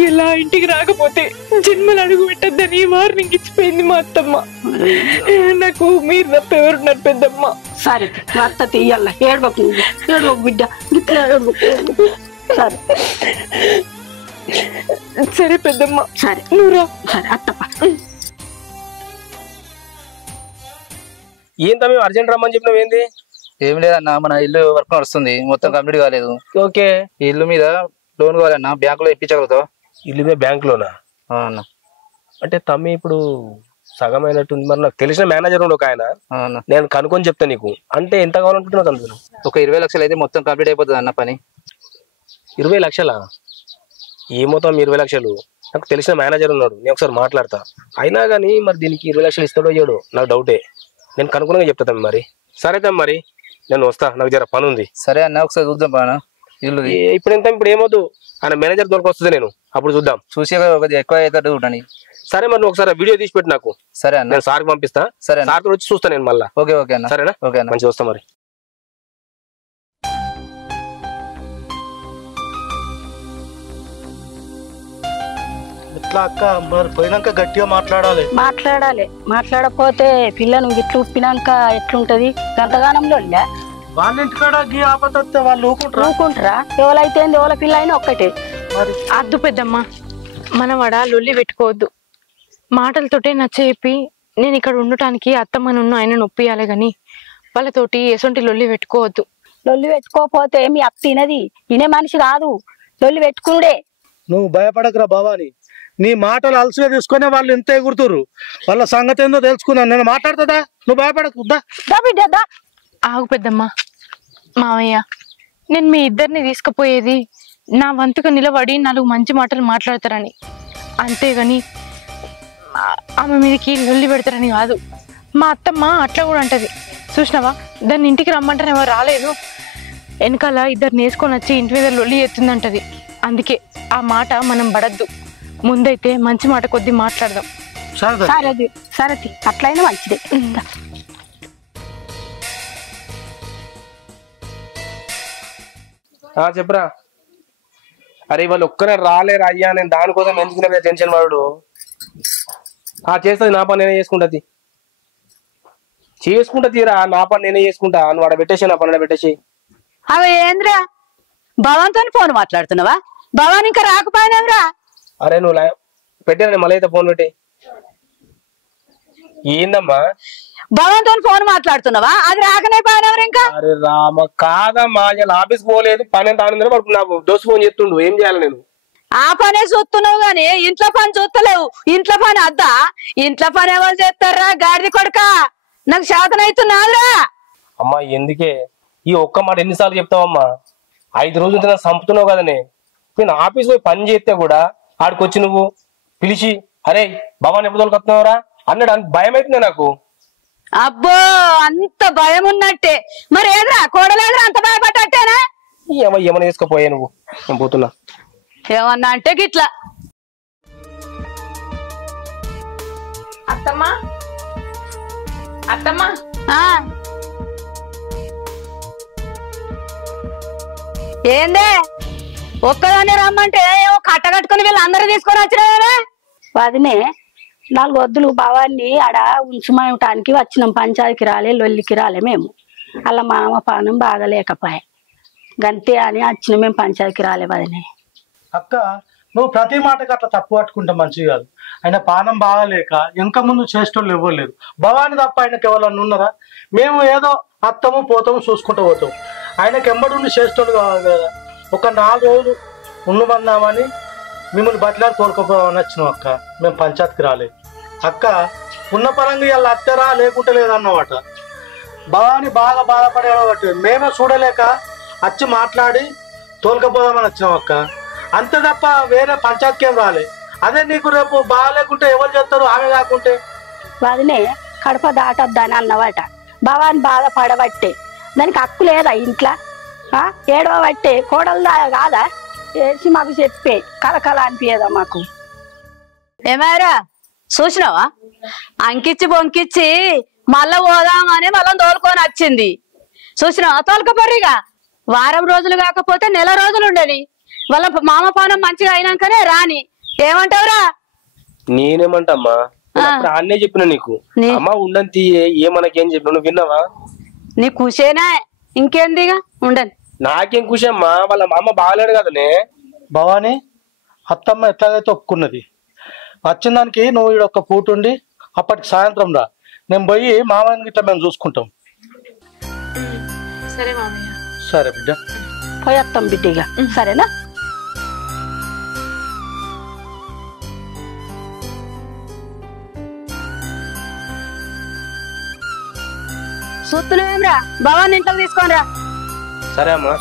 ఇలా ఇంటికి రాకపోతే జన్మలు అడుగు పెట్టద్దని వార్నింగ్ ఇచ్చిపోయింది మా అత్తమ్మ. నాకు మీరు తప్ప ఎవరున్నారు పెద్దమ్మ? సరే అత్తది, ఇవాళ ఏడవకు, ఏడవకు బిడ్డ, ఇట్లా ఏడవకు. సరే సరే పెద్దమ్మ. సరే నువ్వు రా. సరే అత్తప్ప. ఏం తమ్మి అర్జెంట్ రమ్మని చెప్పినావు? ఏంది? ఏం లేదన్నా, మన ఇల్లు వర్క్ నడుస్తుంది, మొత్తం కంప్లీట్ కాలేదు. ఓకే. ఈ ఇల్లు మీద లోన్ కావాలన్నా, బ్యాంకులో ఇప్పించగలుగుతావు? ఇల్లు మీద బ్యాంక్ లోనా? అన్న అంటే తమ్మి ఇప్పుడు సగం అయినట్టుంది. మరి నాకు తెలిసిన మేనేజర్ ఉండు ఒక ఆయన, నేను కనుక్కొని చెప్తా నీకు. అంటే ఎంత కావాలనుకుంటున్నావు తమ్మి? ఒక 20 లక్షలు అయితే మొత్తం కంప్లీట్ అయిపోతుంది అన్న పని. 20 లక్షలా? ఏమో తమ్మి 20 లక్షలు? నాకు తెలిసిన మేనేజర్ ఉన్నాడు, నేను ఒకసారి మాట్లాడతా. అయినా కానీ మరి దీనికి 20 లక్షలు ఇస్తాడో ఇయ్యడో నాకు డౌటే. నేను కనుక్కున్నాగా చెప్తా తమ్మి. మరి సరే తమ్మి, మరి నేను వస్తా, నాకు జర పని ఉంది. సరే అన్న, ఒకసారి చూద్దాం బాగా ఇల్లు. ఇప్పుడు ఎంత? ఇప్పుడు ఏమవుతు ఆయన మేనేజర్ దొరికి వస్తుంది, నేను అప్పుడు చూద్దాం. చూసి ఎక్కువ అవుతాడు చూడండి. సరే మరి నువ్వు ఒకసారి వీడియో తీసి పెట్టు నాకు. సరే అన్న, నేను సార్కి పంపిస్తా. సరే సార్ వచ్చి చూస్తా నేను మళ్ళీ. ఓకే ఓకే అన్న. సరేనా? ఓకే అన్న, మంచిగా వస్తా. మరి ఎట్లా అక్క? మరి పోయినాక గట్టిగా మాట్లాడకపోతే పిల్లను గిట్లు ఉప్పినాక ఎట్లుంటది? గంతగానంలో వాళ్ళ ఇంటికాడ గీ ఆపత్తే వాళ్ళు ఊకుంటారా? ఎవరైతే ఎవరి పిల్ల అయినా ఒక్కటే. అద్దు పెద్దమ్మ, మనవాడ లొల్లి పెట్టుకోవద్దు. మాటలతోటే నచ్చ చెప్పి నేను ఇక్కడ ఉండటానికి అత్తమ్మను ఆయన నొప్పియాలి గాని వాళ్ళతోటి ఎసొంటి లొల్లి పెట్టుకోవద్దు. లొల్లి పెట్టుకోకపోతే మీ అత్త తినది, తినే మనిషి కాదు. లొల్లి పెట్టుకునుడే. నువ్వు భయపడకురా భవాని, నీ మాటలు అలసిగా తీసుకునే వాళ్ళు ఇంత ఎగురుతురు. వాళ్ళ సంగతి ఏందో తెలుసుకున్నాను, నేను మాట్లాడుతుందా? నువ్వు భయపడకు. ఆగు పెద్దమ్మ. మావయ్య, నేను మీ ఇద్దరిని తీసుకుపోయేది నా వంతుగా నిలబడి 4 మంచి మాటలు మాట్లాడతారని, అంతేగాని ఆమె మీదకి లొల్లి పెడతారని కాదు. మా అత్తమ్మ అట్లా కూడా అంటది. చూసినావా, దాన్ని ఇంటికి రమ్మంటారు ఎవరు రాలేదు, వెనకాల ఇద్దరు నేసుకొని వచ్చి ఇంటి మీద లొల్లి ఎత్తుందంటది. అందుకే ఆ మాట మనం పడద్దు. ముందైతే మంచి మాట కొద్ది మాట్లాడదాం. సరే అట్లయినా మంచిదే. చెప్పరా. అరే వాళ్ళు ఒక్కరే రాలేరు అయ్యా, నేను దానికోసం ఎందుకున్నా టెన్షన్ వాడు. చేస్తుంది నా పని నేనే చేసుకుంటా తీరా, నా పని నేనే చేసుకుంటా. నువ్వు ఆడ పెట్టేసి నా పని పెట్టేసి. అవి ఏంద్రా భవాన్తో ఫోన్ మాట్లాడుతున్నావా? భవాన్ ఇంకా రాకపోయినావురా? అరే నువ్వు పెట్టాను మళ్ళీ అయితే ఫోన్ పెట్టి. ఏందమ్మా భవాన్తో ఫోన్ మాట్లాడుతున్నావా? అది రాకనే పోయినవరు ఇంకా? అరే రామ కాదమ్మా, ఇలా ఆఫీస్ పోలేదు, పని ఎంత ఆనందం పడుకు. నాకు దోస్తు ఫోన్ చేస్తుండు, ఏం చేయాలి నేను? ఆ పనే చూస్తున్నావు గాని ఇంట్లో పని చూస్తలేవు. ఇంట్లో పని అద్దా? ఇంట్లో పని ఎవరు చేస్తారా? గాడిది కొడుక, నాకు శాతం అవుతున్నాదిరా. అమ్మా ఎందుకే ఈ ఒక్క మాట ఎన్నిసార్లు చెప్తావమ్మా? 5 రోజులు నాకు చంపుతున్నావు కదనే. నేను ఆఫీస్ పోయి పని చేస్తే కూడా ఆడికొచ్చి నువ్వు పిలిచి అరే భవాన్ ఎప్పుడు తోలుకొస్తున్నావురా అన్నాడు. అంత భయం అవుతుంది నాకు. అబ్బో అంత భయం ఉన్నట్టే. మరి ఏదిరా కోడలేదురా అంత భయపడ్డట్టేనా? ఏమన్నా వేసుకోపోయా నువ్వు? నేను పోతున్నా. ఏమన్నా అంటే గిట్లా అత్తమ్మా అత్తమ్మా ఏందే ఒక్కదాన్ని రమ్మంటే ఏమో కట్టగట్టుకుని వీళ్ళు అందరూ తీసుకొని వచ్చినా వదినే 4 వద్దులు భావాన్ని ఆడ ఉంచుమటానికి వచ్చినాం. పంచాయతీకి రాలే, లొల్లికి రాలే. మేము అలా మామ పానం బాగలేకపోయా గంతే అని వచ్చిన. మేము పంచాయతీకి రాలే వదినే. అక్క నువ్వు ప్రతి మాటకి అట్లా తప్పు పట్టుకుంటే మంచిది కాదు. ఆయన పానం బాగాలేక ఇంకా ముందు చేసేటోళ్ళు ఇవ్వలేదు. భవాని తప్ప ఆయనకి ఎవరన్నా ఉన్నారా? మేము ఏదో అత్తము పోతాము చూసుకుంటూ పోతాం. ఆయనకి ఎంబడి చేసేటోళ్ళు కావాలి కదా. ఒక 4 రోజులు ఉండమన్నామని మిమ్మల్ని బట్టలాడి తోలుకోపోవాలని వచ్చినాం అక్క. మేము పంచాయతీకి రాలేదు అక్క. ఉన్న పరంగా ఇలా అత్తరా లేకుంటే లేదన్నమాట. భవాని బాగా బాధపడేవాటి మేమే చూడలేక వచ్చి మాట్లాడి తోలుకపోదామని వచ్చినాం అక్క. అంతే తప్ప వేరే పంచాయతీకి ఏం రాలే. అదే నీకు రేపు బాగాలేకుంటే ఎవరు చేస్తారు? ఆమె కాకుంటే వదినే కడప దాటొద్దని అన్నవాట. భవాని బాధపడబట్టే దానికి హక్కు లేదా ఇంట్లో? ఏడవబట్టే కోడలు కాదా? ఏసి మాకు చెప్పే కలకల అనిపించదా మాకు? ఏమారా చూసినావా? అంకిచ్చి బొంకిచ్చి మళ్ళా పోదామని మళ్ళా తోలుకొని వచ్చింది. చూసినావా? తోలుకపోరిగా వారం రోజులు కాకపోతే నెల రోజులు ఉండని. వాళ్ళ మామ పానం మంచిగా అయినాకనే రాని. ఏమంటావురా? నేనేమంటమ్మా అన్నే చెప్పిన నీకు. అమ్మ ఉండని తీయే ఏమనకేం చెప్పిన నువ్వు విన్నావా? నీ ఖుషేనా? ఇంకేందిగా ఉండని. నాకేం ఖుషి అమ్మా, వాళ్ళ మామ బాగలేడు కదనే. భవాని అత్తమ్మ ఎట్లాగైతే ఒప్పుకున్నది. వచ్చిన దానికి నువ్వు ఈడొక్క పూట ఉండి అప్పటికి సాయంత్రం రా. నేను పోయి మామయ్యని ఇట్లా మేము చూసుకుంటాం. సరే మామయ్య. సరే బిడ్డ పోయేస్తాం బిడ్డగా. సరేనా? చూస్తున్నావేమ్రా? భవాన్ని ఇంట్లోకి తీసుకొని రా. సరే అమ్మా.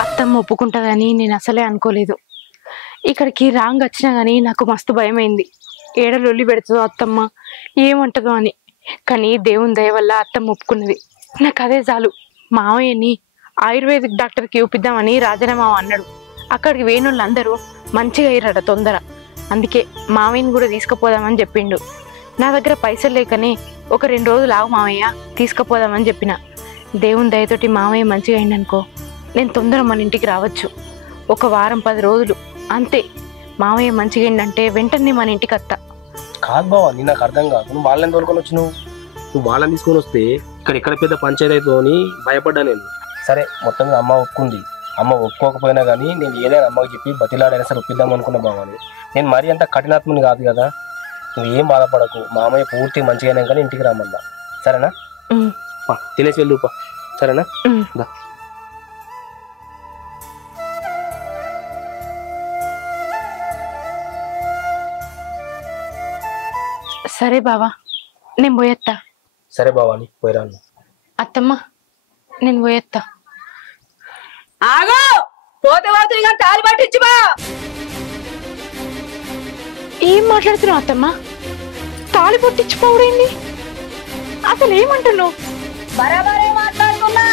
అత్తమ్మ ఒప్పుకుంటుందని నేను అసలే అనుకోలేదు. ఇక్కడికి రాంగ్ వచ్చినా కానీ నాకు మస్తు భయమైంది. ఏడలొల్లి పెడుతుందో అత్తమ్మ, ఏమంటుందో అని. కానీ దేవుని దయ వల్ల అత్తమ్మ ఒప్పుకున్నది. నాకు అదే చాలు. మావయ్యని ఆయుర్వేదిక్ డాక్టర్కి చూపిద్దామని రాజరామావ అన్నాడు. అక్కడికి వేణుళ్ళు అందరూ మంచిగా అయ్యారట తొందర. అందుకే మావయ్యని కూడా తీసుకుపోదామని చెప్పిండు. నా దగ్గర పైసలు లేకనే ఒక 2 రోజులు ఆగు మావయ్య, తీసుకుపోదామని చెప్పిన. దేవుని దయతోటి మావయ్య మంచిగా అయిందనుకో, నేను తొందర మన ఇంటికి రావచ్చు. ఒక వారం 10 రోజులు అంతే. మావయ్య మంచిగా ఏంటంటే వెంటనే మన ఇంటికి వస్తా. కాదు బావా, నీ నాకు అర్థం కాదు. నువ్వు వాళ్ళని తోలుకొని వచ్చి నువ్వు వాళ్ళని తీసుకొని వస్తే ఇక్కడ పెద్ద పంచాయతీ అవుతుందో అని భయపడ్డా నేను. సరే మొత్తం అమ్మ ఒప్పుకుంది. అమ్మ ఒప్పుకోకపోయినా కానీ నేను ఏదైనా అమ్మకి చెప్పి బతిలాడైనా సరే ఒప్పిద్దాం అనుకున్నా బావని. నేను మరీ అంత కఠినాత్మని కాదు కదా. నువ్వు ఏం బాధపడకు. మామయ్య పూర్తి మంచిగా అయినా కానీ ఇంటికి రామన్నా. సరేనా? తినేసి వెళ్ళు. సరేనా? సరే బావా, నేను పోయేత్తా. సరే బావాని పోయిరాను. అత్తమ్మ నేను పోయేత్తా. ఆగో, పోతే పోతే ఇక తాలి పట్టించి బా. ఏం మాట్లాడుతున్నావు అత్తమ్మ? తాళి పొట్టించిపోవడేంది? అసలు ఏమంటున్నావు? బరాబరే మాట్లాడుతున్నా.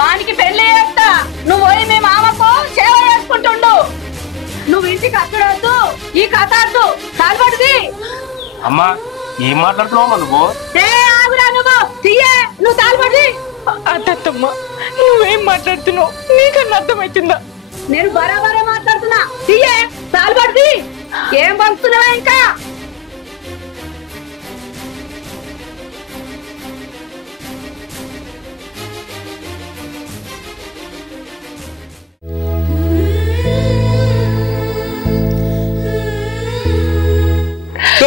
వానికి పెళ్లి చేస్తా, నువ్వు పోయి మీ మామకు సేవ చేసుకుంటుండు. నువ్వు ఇంటికి అక్కడొద్దు, ఈ కథ వద్దు. తాలి పట్టుది. అమ్మా ఏం మాట్లాడుతున్నావు నువ్వు? ఆగురా, నువ్వు తాలి పట్టుది. అత్తమ్మ నువ్వేం మాట్లాడుతున్నావు? నీకన్నా అర్థమవుతుందా? నేను బరాబరే మాట్లాడుతున్నా. తీయే తాలి పట్టుది. ఏం పంపుతున్నావా ఇంకా?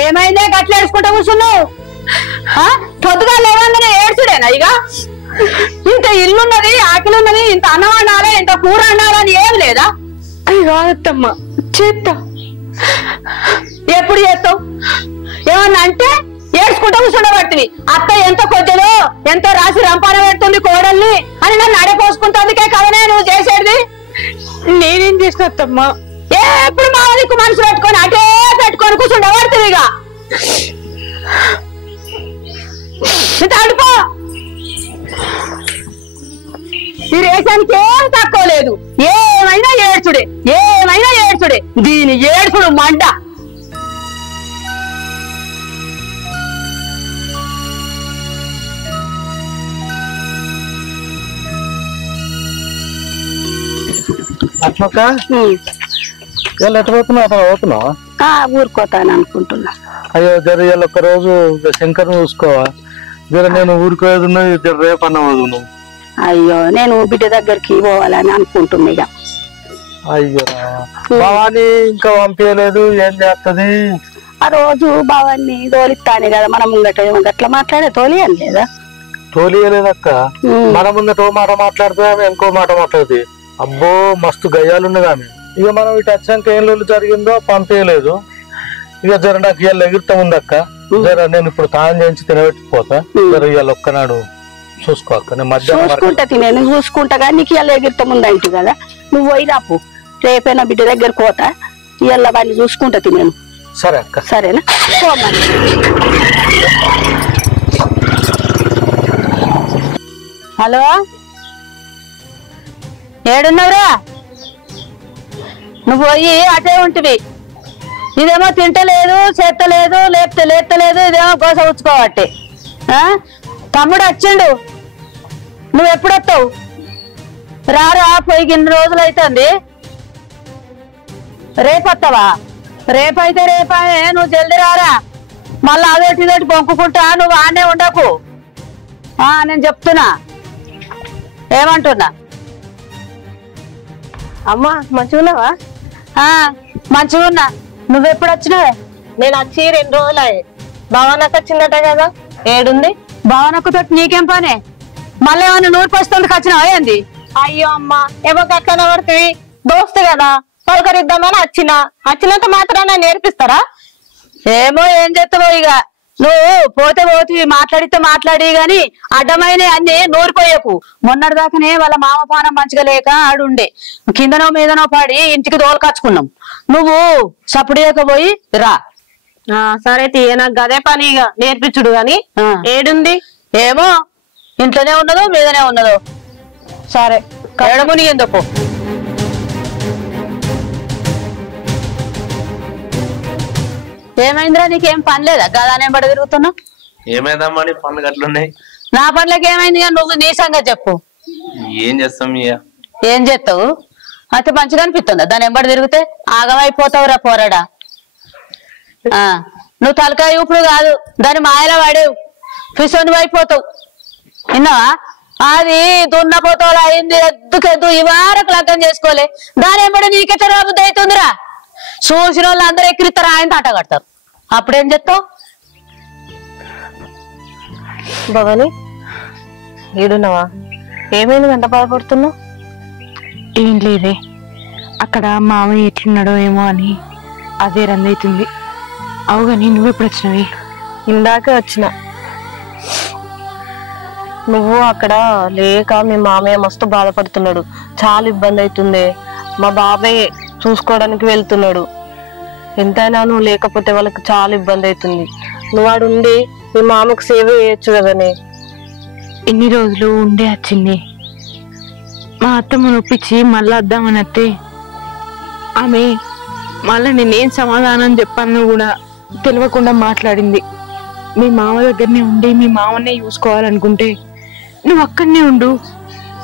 ఏమైందే గట్ల ఏడుచుకుంటా కూర్చున్నావు? పొద్దుగా లేవంగానే ఏడ్చుడేనా? ఇక ఇంత ఇల్లున్నది, ఆకిలున్నది, ఇంత అన్నం వండాలి, ఇంత కూర వండాలని ఏం లేదా? అది కాదత్తమ్మ, చేత్తా. ఎప్పుడు చేస్తావు? ఏమన్నా అంటే ఏడ్చుకుంటూ కూర్చుండబడుతుంది. అత్త ఎంత కొద్దిదో ఎంతో రాసి రంపాన పెడుతుంది కోడల్ని అని నన్ను అడపోసుకుంటుందికే కదనే నువ్వు చేసేది. నేనేం చేసిన అత్తమ్మా? ఎప్పుడు మా దిక్కు మనసు పెట్టుకొని అటే పెట్టుకొని కూర్చుండబడుతుంది. ఇక అడుపో ఈ రేషానికి ఏం తక్కువ లేదు. ఏమైనా ఏడ్చుడే ఏమైనా ఏడ్చుడే. దీని ఏడ్చుడు మంట. అట్లక ఎట్లా పోతున్నావా? ఊరుకోతాను అనుకుంటున్నా. అయ్యో జర ఇవాళ ఒక్క రోజు శంకర్ని చూసుకోవా? జర నేను ఊరుకోలేదు ఉన్నది, జర రేపు అన్నవదు నువ్వు. అయ్యో నేను బిడ్డ దగ్గరికి పోవాలని అనుకుంటున్నా. ఇక అయ్యో భవాని ఇంకా పంపించలేదు, ఏం చేస్తది? ఆ రోజు భవాన్ని తోలిస్తానే కదా మనం ముంగట గట్లా మాట్లాడే తోలియని లేదా? తోలియలేదక్క. మన ముందట ఓ మాట మాట్లాడితే ఆమె ఇంకో మాట మాట్లాడుతుంది. అబ్బో మస్తు గయ్యాలున్నది ఆమె. ఇక మనం ఇటు వచ్చాక ఏం రోజులు జరిగిందో పంపించలేదు. ఇక జర నాకు ఇవాళ ఎగురుతాం ఉందక్క. జర నేను ఇప్పుడు తాను చేయించి తినబెట్టిపోతా. జర ఇవాళ ఒక్కనాడు చూసుకో అక్క. నేను మధ్యాహ్నం చూసుకుంటా నేను చూసుకుంటా కానీ నీకు ఇవాళ ఎగురుతాం ఉందంటు కదా. నువ్వు పోయి రాపు, రేపైనా బిడ్డ దగ్గర పోతా. ఇవాళ వాడిని చూసుకుంటా నేను. సరే అక్క. సరేనా? హలో ఏడున్నావురా? నువ్వు పోయి అటే ఉంటివి. ఇదేమో తింటలేదు చేస్తలేదు లేస్తలేదు. ఇదేమో గోస ఉచ్చుకోవట్టే. తమ్ముడు వచ్చిండు. నువ్వు ఎప్పుడొస్తావు? రారా పోయి ఇన్ని రోజులు అవుతుంది. రేపు వస్తావా? రేపైతే రేపాయే, నువ్వు జల్దీ రారా. మళ్ళీ అదోటి ఇదోటి పొంకుకుంటా నువ్వు ఆనే ఉండకు. నేను చెప్తున్నా. ఏమంటున్నా? అమ్మా మంచిగున్నావా? మంచిగా ఉన్నా. నువ్వెప్పుడు వచ్చినావే? నేను వచ్చి 2 రోజులు అయ్యి. భవనకు వచ్చిందట కదా, ఏడుంది? భవనకు తోటి నీకేం పనే? మళ్ళీ ఏమన్నా నూరు పస్తుందికి వచ్చినావా ఏంది? అయ్యో అమ్మా ఎవరికి అట్లా పడుతుంది. దోస్తు కదా పలకరిద్దామని వచ్చినంత మాత్రాన నేర్పిస్తారా? ఏమో ఏం చేస్తావో. ఇక నువ్వు పోతే పోతివి, మాట్లాడితే మాట్లాడి గాని అడ్డమైన అన్ని నూరిపోయకు. మొన్నటిదాకానే వాళ్ళ మామ పానం మంచిగా లేక ఆడుండే, కిందనో మీదనో పడి ఇంటికి దోలకచ్చుకున్నాం. నువ్వు సప్పుడేకపోయి రా. సరే తీయ, నాకు గదే పని ఇక నేర్పించుడు గాని. ఏడుంది? ఏమో ఇంట్లోనే ఉన్నదో మీదనే ఉన్నదో. సరే ఎడముని ఎందుకు? ఏమైందిరా? నీకేం పని లేదా? గదానే బడి తిరుగుతున్నావు. ఏమైందమ్మా నీ పనులు గట్లున్నాయి? నా పనులకి ఏమైంది? నువ్వు నీ సంగతి చెప్పు. ఏం చేస్తాం? ఏం చేస్తావు? అయితే మంచిగా అనిపిస్తుందా దాని ఎంబడి తిరిగితే? ఆగమైపోతావురా పోరాడా. నువ్వు తలకాయ ఇప్పుడు కాదు, దాని మాయలో వాడేవు, పిసోని అయిపోతావు. విన్నావా? అది దున్నపోతోలు అయింది, ఎద్దుకెద్దు ఈ వారకు లగ్గం చేసుకోలే. దాని ఎంబడి నీకెట్ట రాబుద్ది అవుతుందిరా. చూసిన వాళ్ళు అందరూ ఎక్కిరిస్తారు, ఆయన తాట కడతారు. అప్పుడేం చెప్తావు? భవాని ఏడున్నావా? ఏమైంది అంత బాధపడుతున్నావు? ఏం లేదే, అక్కడ మామయ్య ఎట్లున్నాడో ఏమో అని అదే రందవుతుంది. అవుగాని నువ్వెప్పుడు వచ్చినవి? ఇందాకే వచ్చిన. నువ్వు అక్కడ లేక మీ మామయ్య మస్తు బాధపడుతున్నాడు, చాలా ఇబ్బంది అవుతుంది. మా బాబాయ్ చూసుకోవడానికి వెళ్తున్నాడు. ఎంతైనా నువ్వు లేకపోతే వాళ్ళకి చాలా ఇబ్బంది అవుతుంది. నువ్వు ఆడు ఉండి మీ మామకు సేవ చేయొచ్చు కదనే. ఎన్ని రోజులు ఉండే వచ్చింది. మా అత్తమ్మ నొప్పించి మళ్ళీ వద్దామని వస్తే ఆమె మళ్ళీ నేనేం సమాధానం చెప్పాను కూడా తెలియకుండా మాట్లాడింది. మీ మామ దగ్గరనే ఉండి మీ మామనే చూసుకోవాలనుకుంటే నువ్వు అక్కడనే ఉండు,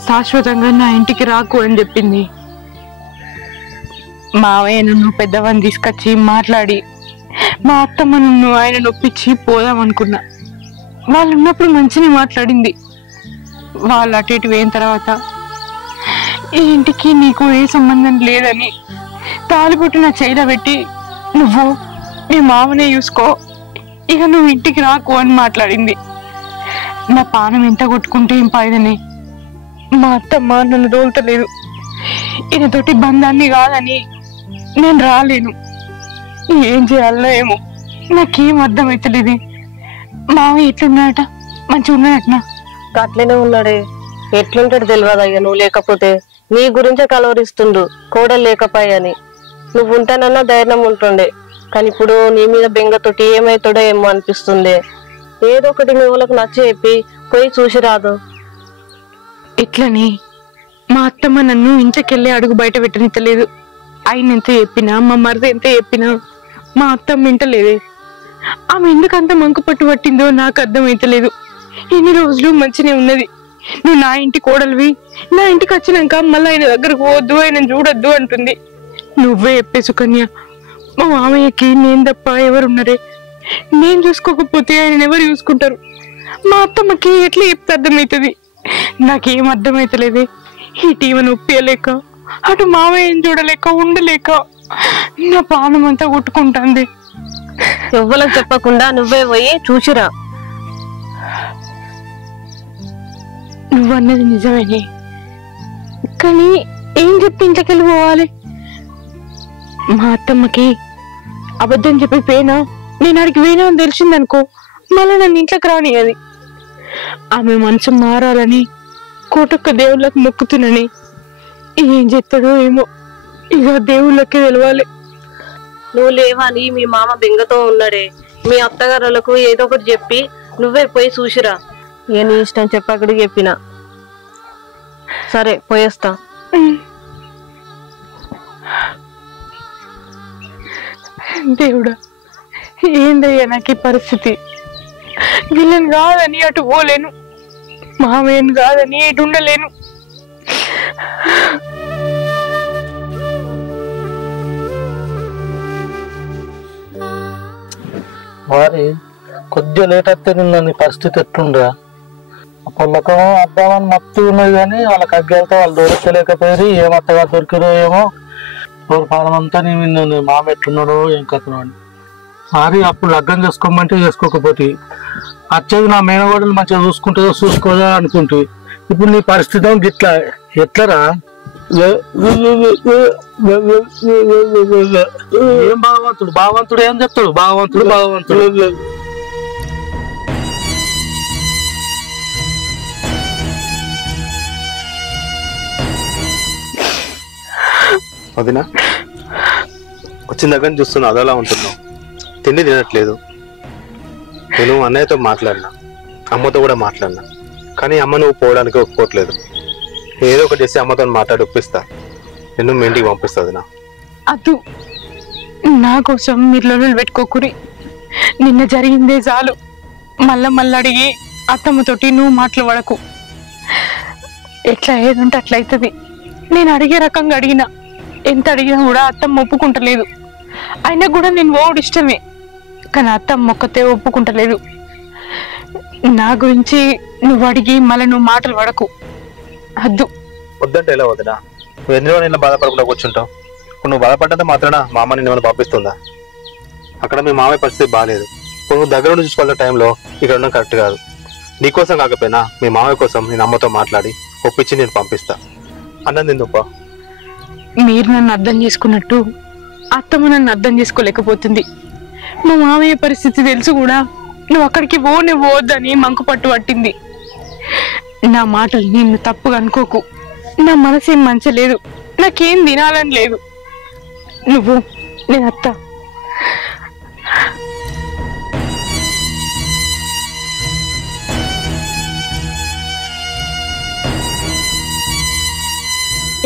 శాశ్వతంగా నా ఇంటికి రాకు అని చెప్పింది. మావయ్య నన్ను పెద్దవాడిని తీసుకొచ్చి మాట్లాడి మా అత్తమ్మ నన్ను ఆయన నొప్పించి పోదామనుకున్నా. వాళ్ళు ఉన్నప్పుడు మంచిగా మాట్లాడింది. వాళ్ళు అటు ఇటు పోయిన తర్వాత ఈ ఇంటికి నీకు ఏ సంబంధం లేదని తాలిబొట్టు నా చేయిలో పెట్టి నువ్వు మీ మామనే చూసుకో, ఇక నువ్వు ఇంటికి రాకు అని మాట్లాడింది. నా పానం ఎంత కొట్టుకుంటే ఏం పాయదని మా అత్తమ్మ నన్ను దోలుతలేదు. ఈయనతోటి బంధాన్ని కాదని నేను రాలేను. ఏం చేయాలనో ఏమో, నాకేం అర్థమైతలేదు. మావయ్య ఎట్లున్నాడట? మంచిగా ఉన్నాడటనా? అట్లనే ఉన్నాడే. ఎట్లుంటాడు తెలియదయ్యా. నువ్వు లేకపోతే నీ గురించే కలవరిస్తుండు, కోడలు లేకపోయాని. నువ్వు ఉంటానన్నా ధైర్యం ఉంటుండే, కానీ ఇప్పుడు నీ మీద బెంగతోటి ఏమైతాడో ఏమో అనిపిస్తుంది. ఏదో ఒకటి మీ వాళ్ళకి నచ్చ చెప్పి పోయి చూసి రాదు. ఇట్లని మా అత్తమ్మ నన్ను ఇంట్లోకెళ్ళి అడుగు బయట పెట్టనిత్తలేదు. ఆయన ఎంత చెప్పినా, మా మరిది ఎంత చెప్పినా మా అత్తమ్మ వింటలేదే. ఆమె ఎందుకంత మంకు పట్టు పట్టిందో నాకు అర్థమైతలేదు. ఇన్ని రోజులు మంచినే ఉన్నది. నువ్వు నా ఇంటి కోడలివి, నా ఇంటికి వచ్చినాక మళ్ళీ ఆయన దగ్గరకు పోవద్దు, ఆయన చూడొద్దు అంటుంది. నువ్వే చెప్పే సుకన్య, మా మామయ్యకి నేను తప్ప ఎవరున్నారే? నేను చూసుకోకపోతే ఆయన ఎవరు చూసుకుంటారు? మా అత్తమ్మకి ఎట్లా చెప్తే అర్థమవుతుంది? నాకేం అర్థమైతలేదే. ఈ టీవీని ఒప్పియలేక, అటు మామయ్యని చూడలేక ఉండలేక నా ప్రాణం అంతా కొట్టుకుంటుంది. ఎవ్వలకు చెప్పకుండా నువ్వే పోయి చూసిరా. నువ్వన్నది నిజమేనే, కానీ ఏం చెప్పి ఇంట్లోకెళ్ళి పోవాలి? మా అత్తమ్మకి అబద్ధం చెప్పి పోయినా, నేను అడిగి పోయినా అని తెలిసిందనుకో, మళ్ళీ నన్ను ఇంట్లోకి రానియది. ఆమె మనసు మారాలని కోటొక్క దేవుళ్ళకి మొక్కుతున్నాని. ఏం చేస్తాడో ఏమో, ఇక దేవుళ్ళకే తెలవాలి. నువ్వు లేవని మీ మామ బెంగతో ఉన్నాడే. మీ అత్తగారులకు ఏదో ఒకటి చెప్పి నువ్వే పోయి చూసిరా. ఏ నీ ఇష్టం చెప్పక్కడికి చెప్పినా సరే, పోయేస్తా. దేవుడా, ఏందయ్యా నాకు ఈ పరిస్థితి? వీళ్ళని కాదని అటు పోలేను, మామయ్యను కాదని ఇటు ఉండలేను. వారి కొద్దిగా లేట్ అయితే నిన్న నీ పరిస్థితి ఎట్లుండరా? పొల్లకం అద్దామని మత్తు ఉన్నది, కానీ వాళ్ళకి అగ్గెళ్తే వాళ్ళు దొరకలేకపోయారు. ఏమత్తగా దొరికిరో ఏమో. పాలం అంతా నీ మామ ఎట్లున్నాడో ఏం కథను అని. సారీ, అప్పుడు లగ్గం చేసుకోమంటే చేసుకోకపోతే, వచ్చేది నా మేనగోడలు మంచిగా చూసుకుంటుందో చూసుకోదా అనుకుంటే, ఇప్పుడు నీ పరిస్థితి గిట్లా ఎట్లరా? ఏం భాగవంతుడు ఏం చెప్తాడు? భాగవంతుడు వదినా, వచ్చిన దగ్గర చూస్తున్నా అదలా ఉంటున్నావు. తిండి తినట్లేదు. నేను అన్నయ్యతో మాట్లాడినా, అమ్మతో కూడా మాట్లాడినా, కానీ అమ్మ నువ్వు పోవడానికి ఒప్పుకోవట్లేదు. ఏదో ఒకటి చేసి అమ్మతో మాట్లాడి ఒప్పిస్తా, నిన్ను మీ ఇంటికి పంపిస్తుంది. అదు, నా కోసం మీరు లొల్లులు పెట్టుకోకురి. నిన్న జరిగిందే చాలు. మళ్ళా అడిగి అత్తమ్మతోటి నువ్వు మాటలు పడకు. ఎట్లా ఏదుంటే అట్లా అవుతుంది. నేను అడిగే రకంగా అడిగినా, ఎంత అడిగినా కూడా అత్తమ్మ ఒప్పుకుంటలేదు. అయినా కూడా నేను ఓడి ఇష్టమే, కానీ అత్తమ్మ ఒక్కతే ఒప్పుకుంటలేదు. నా గురించి నువ్వు అడిగి మళ్ళీ నువ్వు మాటలు పడకు. అద్దు. వద్దంటే ఎలా వదినా? నువ్వు ఎందులో నిన్న బాధపడకుండా కూర్చుంటావు? ఇప్పుడు నువ్వు బాధపడ్డంత మాత్రాన మా అమ్మ నిన్ను ఏమైనా పంపిస్తుందా? అక్కడ మీ మామయ్య పరిస్థితి బాగాలేదు. ఇప్పుడు నువ్వు దగ్గర నుండి చూసుకోవాల టైంలో ఇక్కడ ఉండడం కరెక్ట్ కాదు. నీకోసం కాకపోయినా మీ మామయ్య కోసం నేను అమ్మతో మాట్లాడి ఒప్పించి నేను పంపిస్తా. అన్నం తిందుపా. మీరు నన్ను అర్థం చేసుకున్నట్టు అత్తమ్మ నన్ను అర్థం చేసుకోలేకపోతుంది. మా మామయ్య పరిస్థితి తెలుసు కూడా నువ్వు అక్కడికి పోవద్దని మంకు పట్టు పట్టింది. నా మాటలు నిన్ను తప్పుగా అనుకోకు. నా మనసేం మంచలేదు, నాకేం తినాలని లేదు. నువ్వు నేను అత్త.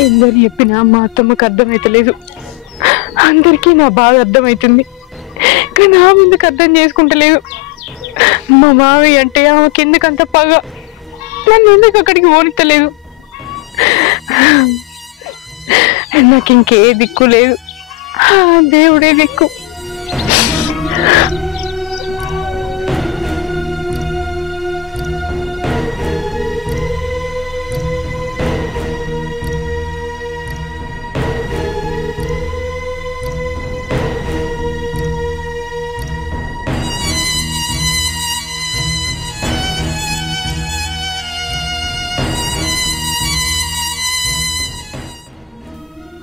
ఎందరు చెప్పినా మా అత్తమ్మకు అర్థమైతలేదు. అందరికీ నా బాధ అర్థమవుతుంది, కానీ ఆమె ఎందుకు అర్థం చేసుకుంటలేదు? మా మావయ్య అంటే ఆమెకి ఎందుకంత పగ? నన్ను ఎందుకు అక్కడికి పోనిత్తలేదు? నాకు ఇంకే దిక్కు లేదు, దేవుడే దిక్కు.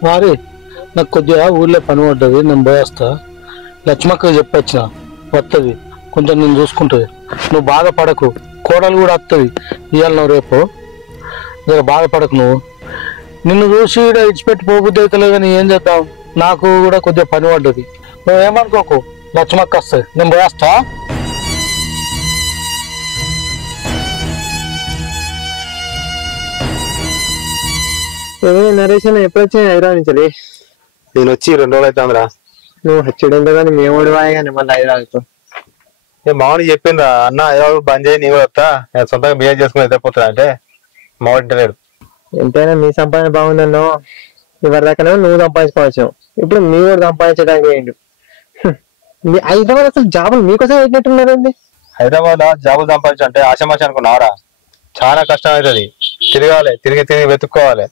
వారి నాకు కొద్దిగా ఊర్లో పని పడ్డది, నేను పోయేస్తా. లక్ష్మక్క చెప్పొచ్చిన వస్తుంది, కొంచెం నేను చూసుకుంటుంది. నువ్వు బాధపడకు, కోడలు కూడా వస్తుంది ఇవాళ నువ్వు రేపు. జర బాధపడకు నువ్వు. నిన్ను చూసి ఇచ్చిపెట్టి పోబుద్ది అవుతలేదు కానీ ఏం చేద్దాం, నాకు కూడా కొద్దిగా పని పడ్డది. నువ్వేమనుకోకు, లక్ష్మక్క వస్తుంది, నేను పోయేస్తా. నరేష్ అన్న ఎప్పుడు వచ్చి హైదరాబాద్ నుంచి? నేను వచ్చి 2 రోజులు అవుతుందిరా. నువ్వు హెచ్చడంతో కానీ మేము ఓడివాయి కానీ మళ్ళీ హైదరాబాద్తో. నేను మామూలు చెప్పిండ్రా, అన్న హైదరాబాద్ బంద్ చేయి, నీ కూడా వస్తా, నేను సొంతంగా బిహేవ్ చేసుకుని ఎదిరిపోతున్నా అంటే మామూలు ఇంటలేడు. ఎంతైనా మీ సంపాదన బాగుందన్నో, ఎవరి దాకా నువ్వు సంపాదించుకోవచ్చు, ఇప్పుడు మీ కూడా సంపాదించడానికి వేయండు. మీ హైదరాబాద్ అసలు జాబులు మీకోసం పెట్టినట్టున్నారండి. హైదరాబాద్ లో జాబులు సంపాదించంటే ఆశమాష అనుకున్నారా? చాలా కష్టం అవుతుంది, తిరగాలి, తిరిగి వెతుక్కోవాలి.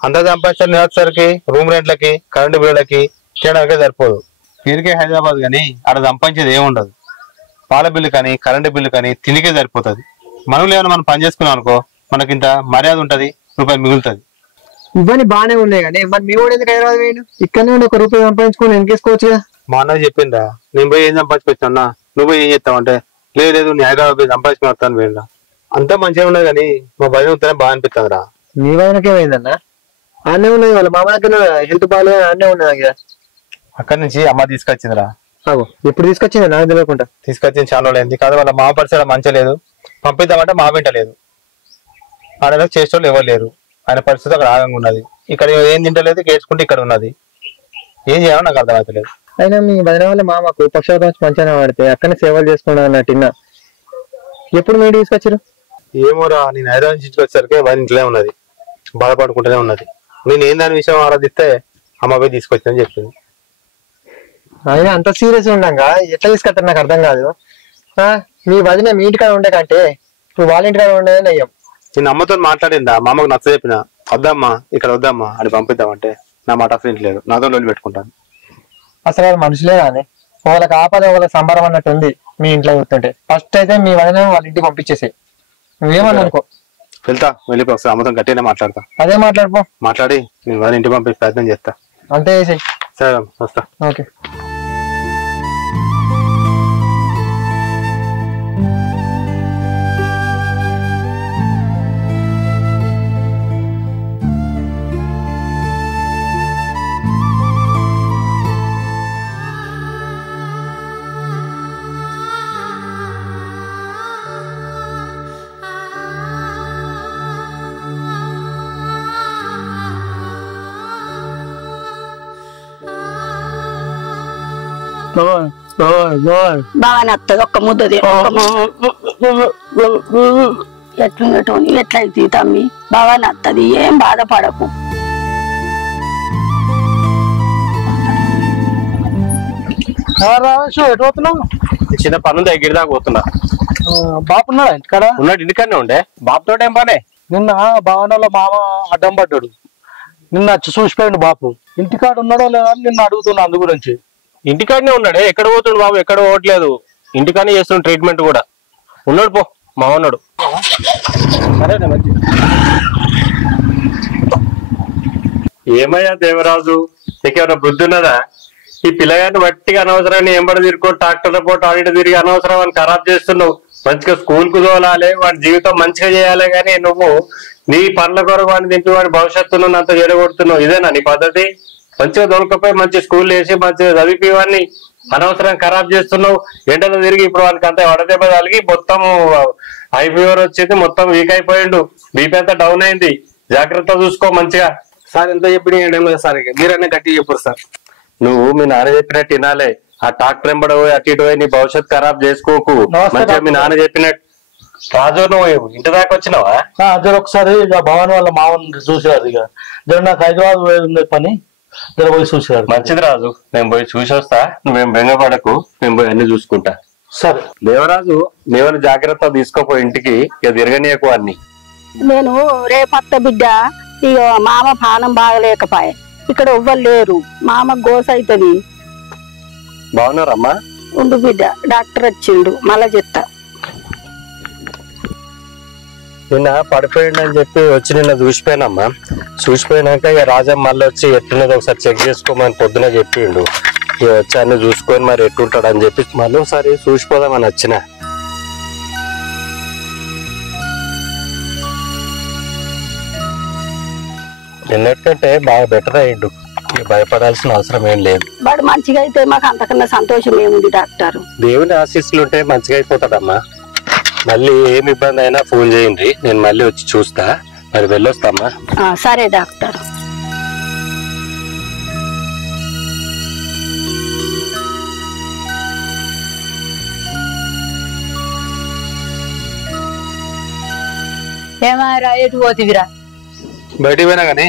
అంతా సంపాదించాలి వచ్చేసరికి రూమ్ రెంట్లకి, కరెంటు బిల్లులకి చేయడానికే సరిపోదు. తిరిగే హైదరాబాద్ కానీ అక్కడ సంపాదించేది ఏముండదు. పాల బిల్లు కానీ, కరెంటు బిల్లు కానీ తిరిగే సరిపోతుంది. మనం ఏమైనా మనం పని చేసుకున్నాం అనుకో, మనకి ఇంత మర్యాద ఉంటది, రూపాయి మిగులుతుంది. ఇవన్నీ బాగానే ఉన్నాయి కానీ మరి మీ కూడా ఎందుకు హైదరాబాద్ వేయండు? ఇక్కడనే ఉండి 1 రూపాయి సంపాదించుకొని వెనకేసుకోవచ్చు కదా. మా అన్న చెప్పిందా, నేను పోయి ఏం సంపాదించుకొచ్చా, నువ్వు పోయి ఏం చేస్తావు అంటే, లేదు నీ హైదరాబాద్ పోయి సంపాదించుకుని వస్తాను పోయిందా. అంతా మంచిగా ఉండదు కానీ మా భయం ఉంటేనే బాగా అనిపిస్తుంది రా. మీ వదనకేమైందన్నా? అన్నే ఉన్నది, వాళ్ళ మామ దగ్గర హెల్త్ బాగాలేదు, అన్నే ఉన్నది కదా. అక్కడి నుంచి అమ్మ తీసుకొచ్చిందిరా. ఎప్పుడు తీసుకొచ్చింది నాకు తెలియకుండా? తీసుకొచ్చింది చాలా అయింది కాదు, వాళ్ళ మా పరిసరం మంచిగా లేదు, పంపిద్దామంటే మా వెంట లేదు. ఆడ చేసేవాళ్ళు ఎవరు లేరు, ఆయన పరిస్థితి అక్కడ ఆగంగా ఉన్నది. ఇక్కడ ఏం తింటలేదు, కేసుకుంటే ఇక్కడ ఉన్నది, ఏం చేయాలో నాకు అర్థమవుతలేదు. అయినా మీ వదిన వాళ్ళ మామకు పక్షవాతం మంచిగా పడితే అక్కడనే సేవలు చేసుకున్నా అన్నట్టు. ఎప్పుడు మీరు తీసుకొచ్చారు? ఏమోరా, నేను హైదరాబాద్ నుంచి వచ్చేసరికి వారి ఇంట్లోనే ఉన్నది, బాధపడుకుంటూనే ఉన్నది. నేను ఏం దాని విషయం ఆరాధిస్తే అమ్మ పోయి తీసుకొచ్చానని చెప్పింది. ఆయన అంత సీరియస్ ఉండగా ఎట్లా తీసుకొస్తారు నాకు అర్థం కాదు. మీ వదిన మీ ఇంటికాడ ఉండే కంటే ఇప్పుడు వాళ్ళ ఇంటికాడ ఉండేదే నయ్యం. నేను అమ్మతో మాట్లాడిందా, మా అమ్మకు నచ్చ చెప్పిన, వద్దమ్మా ఇక్కడ వద్దమ్మా అని పంపిద్దామంటే నా మాట అసలు ఇంట్లేదు, నాతో లోన్ పెట్టుకుంటాను. అసలు వాళ్ళు మనుషులే కానీ వాళ్ళకి ఆపద వాళ్ళకి సంబరం అన్నట్టు ఉంది మీ ఇంట్లో కూర్చుంటే. ఫస్ట్ అయితే మీ వదిన వాళ్ళ ఇంటికి పంపించేసి నువ్వేమని అనుకో. వెళ్తా, వెళ్ళిపో, ఒకసారి అమ్మతో గట్టిగానే మాట్లాడతా. అదే మాట్లాడిపో, మాట్లాడి నేను వాళ్ళ ఇంటికి పంపించే ప్రయత్నం చేస్తా. అంతే చేసి. సరే వస్తా. ఓకే. బాగానే వస్తుంది, ఒక్క ముద్దది ఎట్లుండటం ఎట్లయితే తమ్మి బాగానే వస్తుంది, ఏం బాధపడకు. ఎటు పోతున్నావు? చిన్న పనుంది, దగ్గర దాకా పోతున్నా. బాపున్నాడా ఇంటికాడ? ఉన్నాడు, ఇంటికాడనే ఉండే. బాపుతో ఏం పనే? నిన్న భవనంలో మామ అడ్డం పడ్డాడు, నిన్న వచ్చి చూసిపోయాడు బాపు. ఇంటికాడ ఉన్నాడో లేదా అని నిన్న అడుగుతున్నా, అందు గురించి. ఇంటికాడనే ఉన్నాడే, ఎక్కడ పోతుండు బాబు? ఎక్కడ పోవట్లేదు, ఇంటికాడనే చేస్తుండు ట్రీట్మెంట్ కూడా. ఉన్నాడు పో, మా ఉన్నాడు. సరేనా మంచి. ఏమయ్యా దేవరాజు, నీకేమైనా బుద్ధి ఉన్నదా? ఈ పిల్లగాన్ని బట్టిగా అనవసరాన్ని ఎంబడి తిరుక్కో, ట్రాక్టర్ పోటు ఆడిట తిరిగి అనవసరం అని ఖరాబ్ చేస్తున్నావు. మంచిగా స్కూల్ కు తోలాలి, వాడి జీవితం మంచిగా చేయాలి, కానీ నువ్వు నీ పనుల కొరకు వాడిని తింటూ వాడి భవిష్యత్తును అంత చెడగొడుతున్నావు. ఇదేనా నీ పద్ధతి? మంచిగా దొరకపోయి మంచి స్కూల్ వేసి మంచిగా చదివి వాడిని అనవసరం ఖరాబ్ చేస్తున్నావు. ఎండలో తిరిగి ఇప్పుడు వానికి అంతా వడదెబ్బ కలిగి మొత్తం హై ఫీవర్ వచ్చింది, మొత్తం వీక్ అయిపోయిండు, బీపీ అంతా డౌన్ అయింది. జాగ్రత్త చూసుకో మంచిగా. సార్ ఎంత చెప్పిన సార్, మీరన్నా గట్టిగా చెప్పారు సార్. నువ్వు మీ నాన్న చెప్పినట్టు వినాలే. ఆ ట్రాక్టర్ ఎంబడ పోయి అటు ఇటు పోయి నీ భవిష్యత్ ఖరాబ్ చేసుకోకు. మంచిగా మీ నాన్న చెప్పినట్టు. రాజు, నువ్వు ఇంటి దాకా వచ్చినావా? జర ఒకసారి ఇక భవన్ వాళ్ళ మామని చూసారు, ఇక జర నాకు హైదరాబాద్ ఉంది పని, జర పోయి చూసారు. మంచిది రాజు, నేను పోయి చూసి వస్తా, నువ్వేం బెంగపడకు, నేను పోయి అన్ని చూసుకుంటా. సరే దేవరాజు, నేను జాగ్రత్త తీసుకోపో ఇంటికి, ఇక తిరగనీయకు అన్ని. నేను రేపత్త బిడ్డ, ఇక మామ పానం బాగలేకపాయే, ఇక్కడ ఎవ్వరు లేరు, మామ గోస అవుతుంది. బాగున్నారమ్మా? ఉండు బిడ్డ, డాక్టర్ వచ్చిండు, మళ్ళా చెప్తా. నిన్న పడిపోయిండని చెప్పి వచ్చి నిన్న చూసిపోయినమ్మా. చూసిపోయినాక ఇక రాజా మళ్ళీ వచ్చి ఎట్లున్నది ఒకసారి చెక్ చేసుకోమని పొద్దున చెప్పిండు. వచ్చాను చూసుకొని మరి ఎట్టుంటాడు అని చెప్పి మళ్ళీ ఒకసారి చూసిపోదామని వచ్చిన. నిన్నటికంటే బాగా బెటర్ అయ్యిండు, భయపడాల్సిన అవసరం ఏం లేదు. వాడు మంచిగా అయితే మాకు అంతకన్నా సంతోషం ఏముంది డాక్టర్. దేవుని ఆశీస్సులు ఉంటే మంచిగా అయిపోతాడమ్మా. మళ్ళీ ఏమి ఇబ్బంది అయినా ఫోన్ చేయండి, నేను మళ్ళీ వచ్చి చూస్తా. మరి వెళ్ళొస్తామా? సరే డాక్టర్. ఏమారా ఎటు పోతివిరా? బయటికి పోయినా కానీ.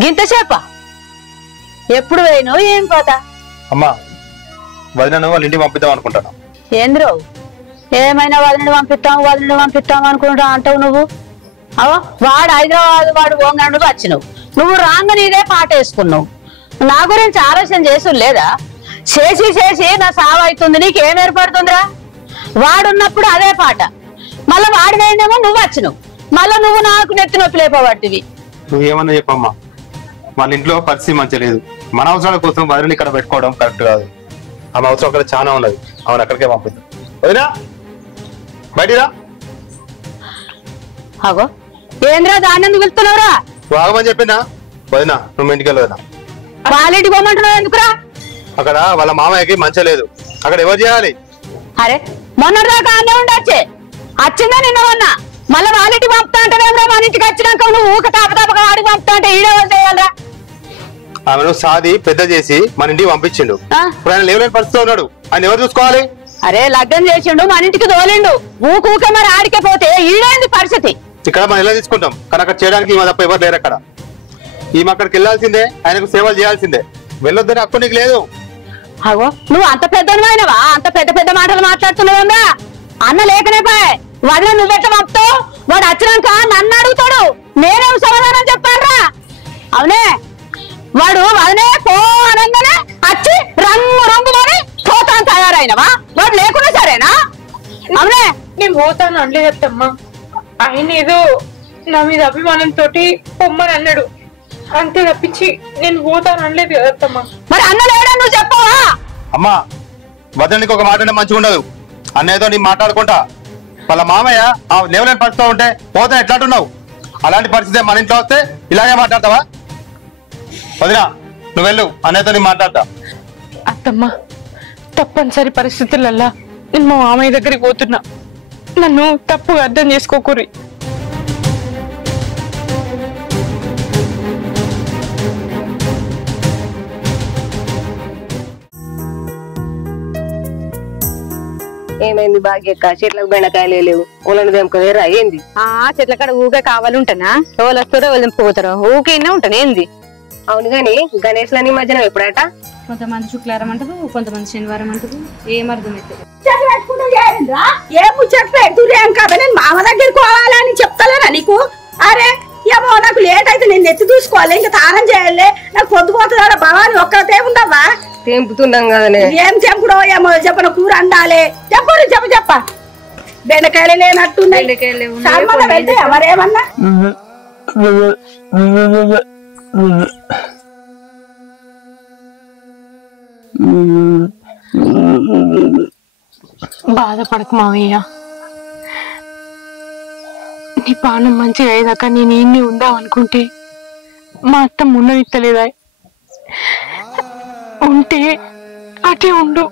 గింత చేప ఎప్పుడు పోయినావు? ఏం పోతా? అమ్మా వదిన వాళ్ళ ఇంటికి పంపిద్దాం అనుకుంటాను. ఏంద్రో ఏమైనా వదిలిని పంపిస్తాం అనుకుంటా అంటావు నువ్వు. అవో వాడు హైదరాబాద్ వాడు ఓంగండుకు వచ్చినావు, నువ్వు రాంగ నీదే పాట వేసుకున్నావు. నా గురించి ఆలోచన చేసు లేదా? చేసి చేసి నా సావు అవుతుంది, నీకేం ఏర్పడుతుందిరా? వాడున్నప్పుడు అదే పాట, మళ్ళా వాడి వేయనేమో నువ్వు వచ్చినావు, మళ్ళా నువ్వు నాకు నెత్తి నొప్పి లేపబట్టివి. నువ్వేమన్నా చెప్పమ్మా, వాళ్ళ ఇంట్లో పరిస్థితి మంచి లేదు. మన అవసరాల కోసం వదిలిని ఇక్కడ పెట్టుకోవడం కరెక్ట్ కాదు. ఆమె అవసరం అక్కడ చాలా ఉన్నది, ఆమెను అక్కడికే పంపిద్దాం. వదినా బయటిరా. అగో ఏంద్రా దాన్ని ఎందుకు వెళ్తున్నావురా? వాగమని చెప్పినా. వదినా నువ్వు ఇంటికి వెళ్ళి వదినా. వాళ్ళింటికి పోమంటున్నావు ఎందుకురా? అక్కడ వాళ్ళ మామయ్యకి మంచి లేదు, అక్కడ ఎవరు చేయాలి? అరే మొన్నటిదాకా అన్నీ ఉండొచ్చే, వచ్చిందా నిన్నవన్నా, మళ్ళీ వాళ్ళింటికి పంపుతా అంటేనేమో మన ఇంటికి వచ్చినాక నువ్వు ఊక తాపతాపక వాడికి పంపుతా అంటే ఈడేవాళ్ళు చేయాలరా? ఆమెను సాది పెద్ద చేసి మన ఇంటికి పంపించిండు. ఇప్పుడు ఆయన లేవలేని పరిస్థితి ఉన్నాడు, ఆయన ఎవరు చూసుకోవాలి? అరే లగ్గం చేసిండు, మన ఇంటికి తోలిండు, ఊకే మరి ఆడికే పోతే ఈడేంది పరిస్థితి? ఇక్కడ మనం ఎలా తీసుకుంటాం, కానీ అక్కడ చేయడానికి ఈమె తప్ప ఎవరు లేరు. అక్కడ ఈమె అక్కడికి వెళ్ళాల్సిందే, ఆయనకు సేవలు చేయాల్సిందే. వెళ్ళొద్దని హక్కు నీకు లేదు. అగో నువ్వు అంత పెద్దవైనవా? అంత పెద్ద పెద్ద మాటలు మాట్లాడుతున్నావుగా? అన్న లేకనే పాయ్, వదిన నువ్వెట్లా పంపుతావు? వాడు వచ్చినాక నన్ను అడుగుతాడు, నేనేం సమాధానం చెప్పాలరా? అవునే వాడు వదినే పో అనగానే వచ్చి రంగు రంగు మరి పోతాను తయారైనవా? వాడు లేకున్నా సరేనా? అవునే నేను పోతాను అనలేదమ్మా, ఆయన ఏదో నా మీద అభిమానంతో పొమ్మని అన్నాడు అంతే తప్పించి నేను పోతాను అనలేదు కదమ్మా. మరి అన్న లేడా నువ్వు చెప్పవా? అమ్మా వదిలికి ఒక మాట అంటే మంచిగా ఉండదు. అన్నయ్యతో నీ మాట్లాడుకుంటా, వాళ్ళ మామయ్య ఆ లేవలేని పరిస్థితి ఉంటే పోతా ఎట్లాంటున్నావు? అలాంటి పరిస్థితి మన ఇంట్లో వస్తే ఇలాగే మాట్లాడతావా? వదినా నువ్వు వెళ్ళు, అన్నయ్యతో నీ మాట్లాడతా. అత్తమ్మ తప్పనిసరి పరిస్థితులల్లా నేను మా మామయ్య దగ్గరికి పోతున్నా, నన్ను తప్పుగా అర్థం చేసుకోకూరి. ఏమైంది భాగ్యక్క? చెట్లకు బెండకాయలు లేవు, ఊళ్ళని తెంపలేరా ఏంది? చెట్ల కాడ ఊకే కావాలి ఉంటనా? ఎవరు వస్తారో వాళ్ళు దింపుకోతారో ఊకే ఉంటాను ఏంది? అవును గాని గణేష్ లని మధ్యన ఎప్పుడట? కొంతమంది శుక్రవారం అంటారు, కొంతమంది శనివారం అంటారు, ఏం అర్థమైతే ఏ ముచ్చట పెడుతురేం కాబట్టి నేను మామ దగ్గరికి పోవాలని చెప్తలేనా నీకు? అరే ఏమో నాకు లేట్ అయితే నేను ఎత్తి చూసుకోవాలి, ఇంకా తానం చేయాలి, నాకు పొద్దుపోతుందా భవాని ఒక్కతే ఉండవా? తెంపుతున్నాం కదనే. ఏం చెంపుడో ఏమో చెప్పను, కూర అండాలి. చెప్ప బెండకాయలు లేనట్టున్నాయి. వెళ్తే ఎవరేమన్నా బాధపడకు మావయ్య, నీ పానం మంచిగా అయ్యేదాకా నేను ఇన్ని ఉందాం అనుకుంటే మా అత్త మున్నవిత్తలేదా? ఉంటే అటే ఉండు,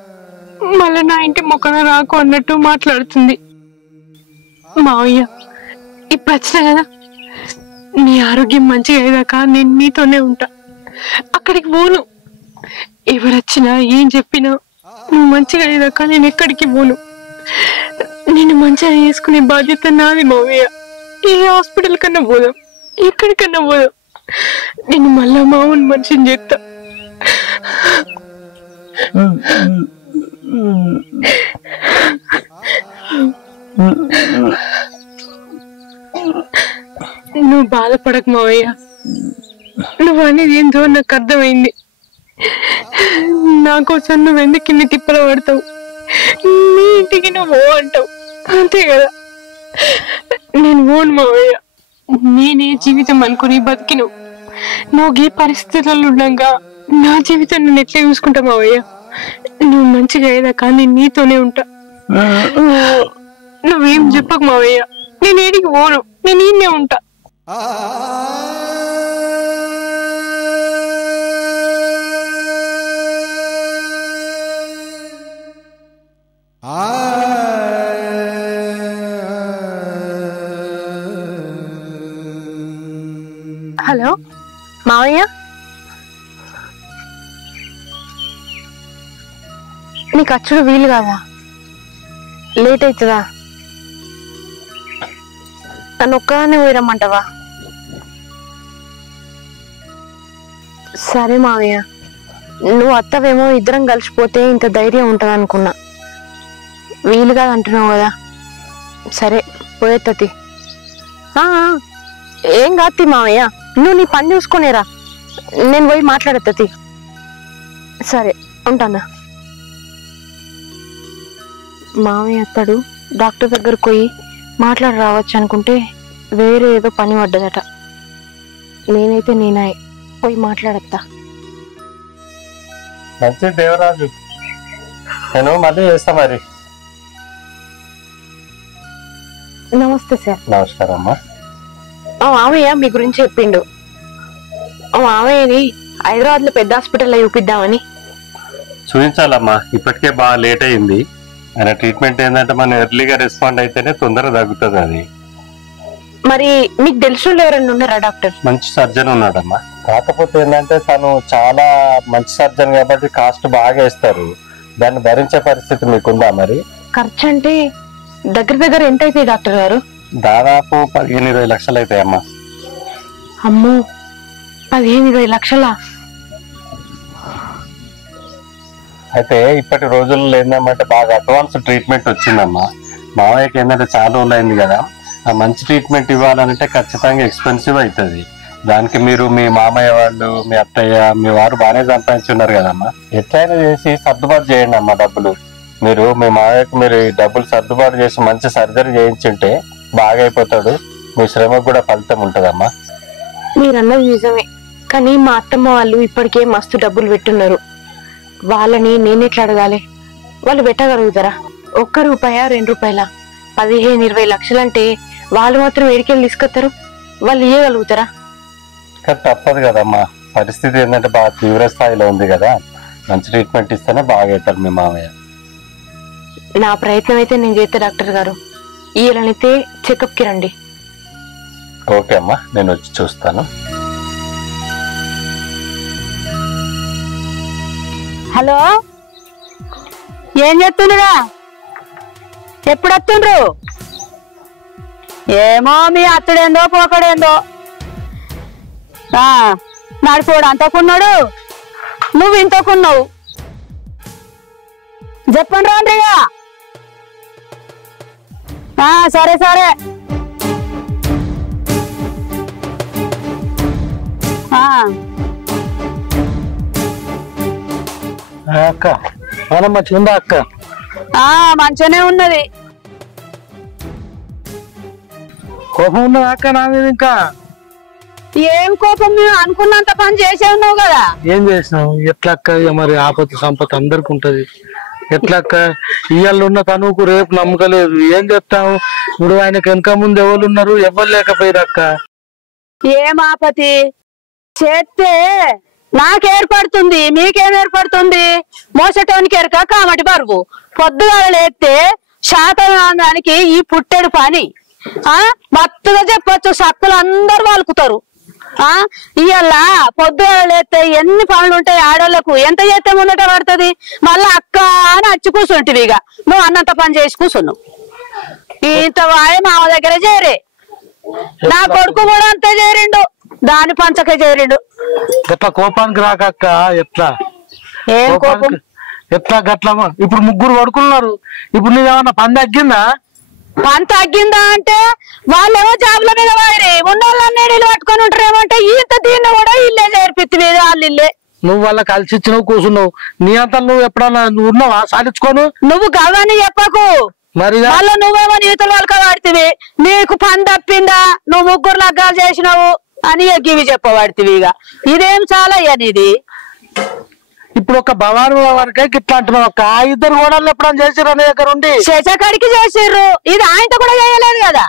మళ్ళీ నా ఇంటి మొక్కన రాకు అన్నట్టు మాట్లాడుతుంది. మావయ్య ఇప్పుడు వచ్చినా కదా, నీ ఆరోగ్యం మంచిగా అయ్యేదాకా నేను నీతోనే ఉంటా, అక్కడికి పోను. ఎవరొచ్చినా ఏం చెప్పినా నువ్వు మంచిగా అయ్యేదాకా నేను ఎక్కడికి పోను. నేను మంచిగా చేసుకునే బాధ్యత నాది మావయ్య. ఏ హాస్పిటల్ కన్నా పోదాం, ఎక్కడికన్నా పోదాం, నేను మళ్ళా మామూలు మనిషిని చేస్తా. నువ్వు బాధపడకు మావయ్య, నువ్వు అనేది ఏందో నాకు అర్థమైంది. నా కోసం నువ్వు ఎందుకు ఇన్ని తిప్పలు పడతావు? నీ ఇంటికి నువ్వు ఓ అంటావు అంతే కదా. నేను ఓను మావయ్య, నేనే జీవితం అనుకుని బతికిను. నువ్వు ఈ పరిస్థితులలో ఉండగా నా జీవితం నేను ఎట్లా చూసుకుంటా మావయ్య? నువ్వు మంచిగా అయ్యేదాకా నేను నీతోనే ఉంటా. నువ్వేం చెప్పకు మావయ్య, నేను ఏడికి పోను, నేను ఈయనే ఉంటా. హలో మావయ్య, నీకు అచ్చుడు వీలు కాదా? లేట్ అవుతుందా? నన్ను ఒక్కదాన్ని పోయిరమ్మంటావా? సరే మావయ్య, నువ్వు అత్తవేమో ఇద్దరం కలిసిపోతే ఇంత ధైర్యం ఉంటుంది అనుకున్నా. వీలు కాదు అంటున్నావు కదా, సరే పోయేత్తతి. ఏం కాదు మావయ్య, నువ్వు నీ పని చూసుకునేరా, నేను పోయి మాట్లాడేత్తతి. సరే ఉంటానా. మావయ్య అత్తడు డాక్టర్ దగ్గరకు పోయి మాట్లాడి రావచ్చు అనుకుంటే వేరే ఏదో పని పడ్డదట. నేనైతే నేనాయి పోయి మాట్లాడతా. మంచి దేవరాజు, నేను మళ్ళీ చేస్తా మరి. నమస్తే సార్. నమస్కారం అమ్మా. మావయ్య మీ గురించి చెప్పిండు. మావయ్యని హైదరాబాద్ లో పెద్ద హాస్పిటల్లో చూపిద్దామని. చూపించాలమ్మా, ఇప్పటికే బాగా లేట్ అయింది. ఆయన ట్రీట్మెంట్ ఏంటంటే మనం ఎర్లీగా రెస్పాండ్ అయితేనే తొందరగా తగ్గుతుంది. అది మరి మీకు తెలిసిన ఎవరైనా ఉన్నారా డాక్టర్? మంచి సర్జన్ ఉన్నాడమ్మా, కాకపోతే ఏంటంటే తను చాలా మంచి సర్జన్ కాబట్టి కాస్ట్ బాగా ఇస్తారు. దాన్ని భరించే పరిస్థితి మీకుందా? మరి ఖర్చు అంటే దగ్గర దగ్గర ఎంత అవుతాయి డాక్టర్ గారు? దాదాపు 15-20 లక్షలు అవుతాయమ్మా. అమ్మో, 15-20 లక్షలా? అయితే ఇప్పటి రోజుల్లో ఏంటంటే బాగా అడ్వాన్స్ ట్రీట్మెంట్ వచ్చిందమ్మా. మావయ్యకి ఏంటంటే చాలా రోజులు అయింది కదా, ఆ మంచి ట్రీట్మెంట్ ఇవ్వాలంటే ఖచ్చితంగా ఎక్స్పెన్సివ్ అవుతుంది. దానికి మీరు మీ మామయ్య వాళ్ళు, మీ అత్తయ్య, మీ వారు బాగానే సంపాదించున్నారు కదమ్మా. ఎట్లయినా చేసి సర్దుబాటు చేయండి అమ్మా డబ్బులు. మీరు మీ మావయ్యకు మీరు డబ్బులు సర్దుబాటు చేసి మంచి సర్జరీ చేయించుంటే బాగా అయిపోతాడు. మీ శ్రమకు కూడా ఫలితం ఉంటదమ్మా. మీరన్నది నిజమే, కానీ మా అత్తమ్మ వాళ్ళు ఇప్పటికే మస్తు డబ్బులు పెట్టున్నారు. వాళ్ళని నేనెట్లా అడగాలి? వాళ్ళు పెట్టగలుగుతారా? 1 రూపాయ 2 రూపాయల 15-20 లక్షలంటే వాళ్ళు మాత్రం ఏడికెళ్ళి తీసుకొస్తారు? వాళ్ళు ఇవ్వగలుగుతారా? కానీ తప్పదు కదమ్మా, పరిస్థితి ఏంటంటే బాగా తీవ్ర స్థాయిలో ఉంది కదా. మంచి ట్రీట్మెంట్ ఇస్తేనే బాగా అవుతారు మీ మామయ్య. నా ప్రయత్నం అయితే నేను చేస్తే డాక్టర్ గారు, ఈయనైతే చెకప్ కి రండి. ఓకే అమ్మా, నేను వచ్చి చూస్తాను. హలో, ఏం చెప్తుండ్రురా? ఎప్పుడు వస్తుండ్రు? ఏమో మీ అత్తుడేందో పోకడేందో. నడిపోడు అంతకున్నాడు, నువ్వు ఇంతకున్నావు. చెప్పండి రాండ్రిగా. సరే సరే. అక్క మనమ్మ ఉందా అక్క? మంచిగానే ఉన్నది. కోపం ఉన్నదా అక్క నా మీద? ఇంకా ఏం కోపం? మేము అనుకున్నంత పని చేసే ఉన్నావు కదా. ఏం చేసినావు? ఎట్లా అక్క? మరి ఆపద సంపద అందరికి ఉంటది. ఎట్లా అక్క? ఇవాళ ఉన్న తనుకు రేపు నమ్మకలేదు. ఏం చెప్తావు? ఇప్పుడు ఆయనకు వెనక ముందు ఎవరు ఉన్నారు? ఎవరు లేకపోయారు అక్క. ఏం ఆపతి చేస్తే నాకేర్పడుతుంది, మీకేం ఏర్పడుతుంది? మోసటోనికి ఎరక కామటి బరువు. పొద్దుగా లేస్తే శాతానికి ఈ పుట్టెడు పని మత్తుగా చెప్పొచ్చు. సక్కులు అందరు వాలుకుతారు. ఇవాళ పొద్దుగా లేస్తే ఎన్ని పనులు ఉంటాయి ఆడోళ్లకు. ఎంత చేస్తే ముందట పడుతుంది. మళ్ళా అక్క అని అచ్చి కూర్చుంటివి. ఇక నువ్వు అన్నంత పని చేసి కూర్చున్నావు. ఇంత వాయ మామ దగ్గర చేరే. నా కొడుకు కూడా అంతే చేరిండు, దాని పంచకే చేరిండు. ఎట్లా కోపానికి రాకక్క? ఎట్లా ఏం కోపం? ఎట్లా గట్లా? ఇప్పుడు 3 కొడుకున్నారు. ఇప్పుడు నీదేమన్నా పని తగ్గిందా? పని తగ్గిందా అంటే వాళ్ళేమో జాబ్ల మీద వారి ఉన్న వాళ్ళన్నీ ఇల్లు పట్టుకొని ఉంటారు. ఏమంటే ఇంత దీన్ని కూడా ఇల్లే చేర్పిత్తి మీద వాళ్ళు ఇల్లే. నువ్వు వాళ్ళ కలిసి ఇచ్చినావు, కూర్చున్నావు. నీ అంతా నువ్వు ఎప్పుడన్నా నువ్వు ఉన్నావా సాధించుకోను? నువ్వు గవని చెప్పకు. మరి మళ్ళీ నువ్వేమో నీతులు వాళ్ళక వాడితివి. నీకు పని తప్పిందా? నువ్వు 3 లగ్గాలు చేసినావు అని ఎగ్గివి చెప్పబడితివి. ఇక ఇదేం చాలా అయ్యా నీది. ఇప్పుడు ఒక భవాని వరకే ఇట్లా అంటున్నావు అక్క. ఆ ఇద్దరు కోడళ్ళు ఎప్పుడైనా చేసిర్రు అనే దగ్గర ఉండి చేసేకాడికి చేసిర్రు, ఇది ఆయనతో కూడా చేయలేదు కదా.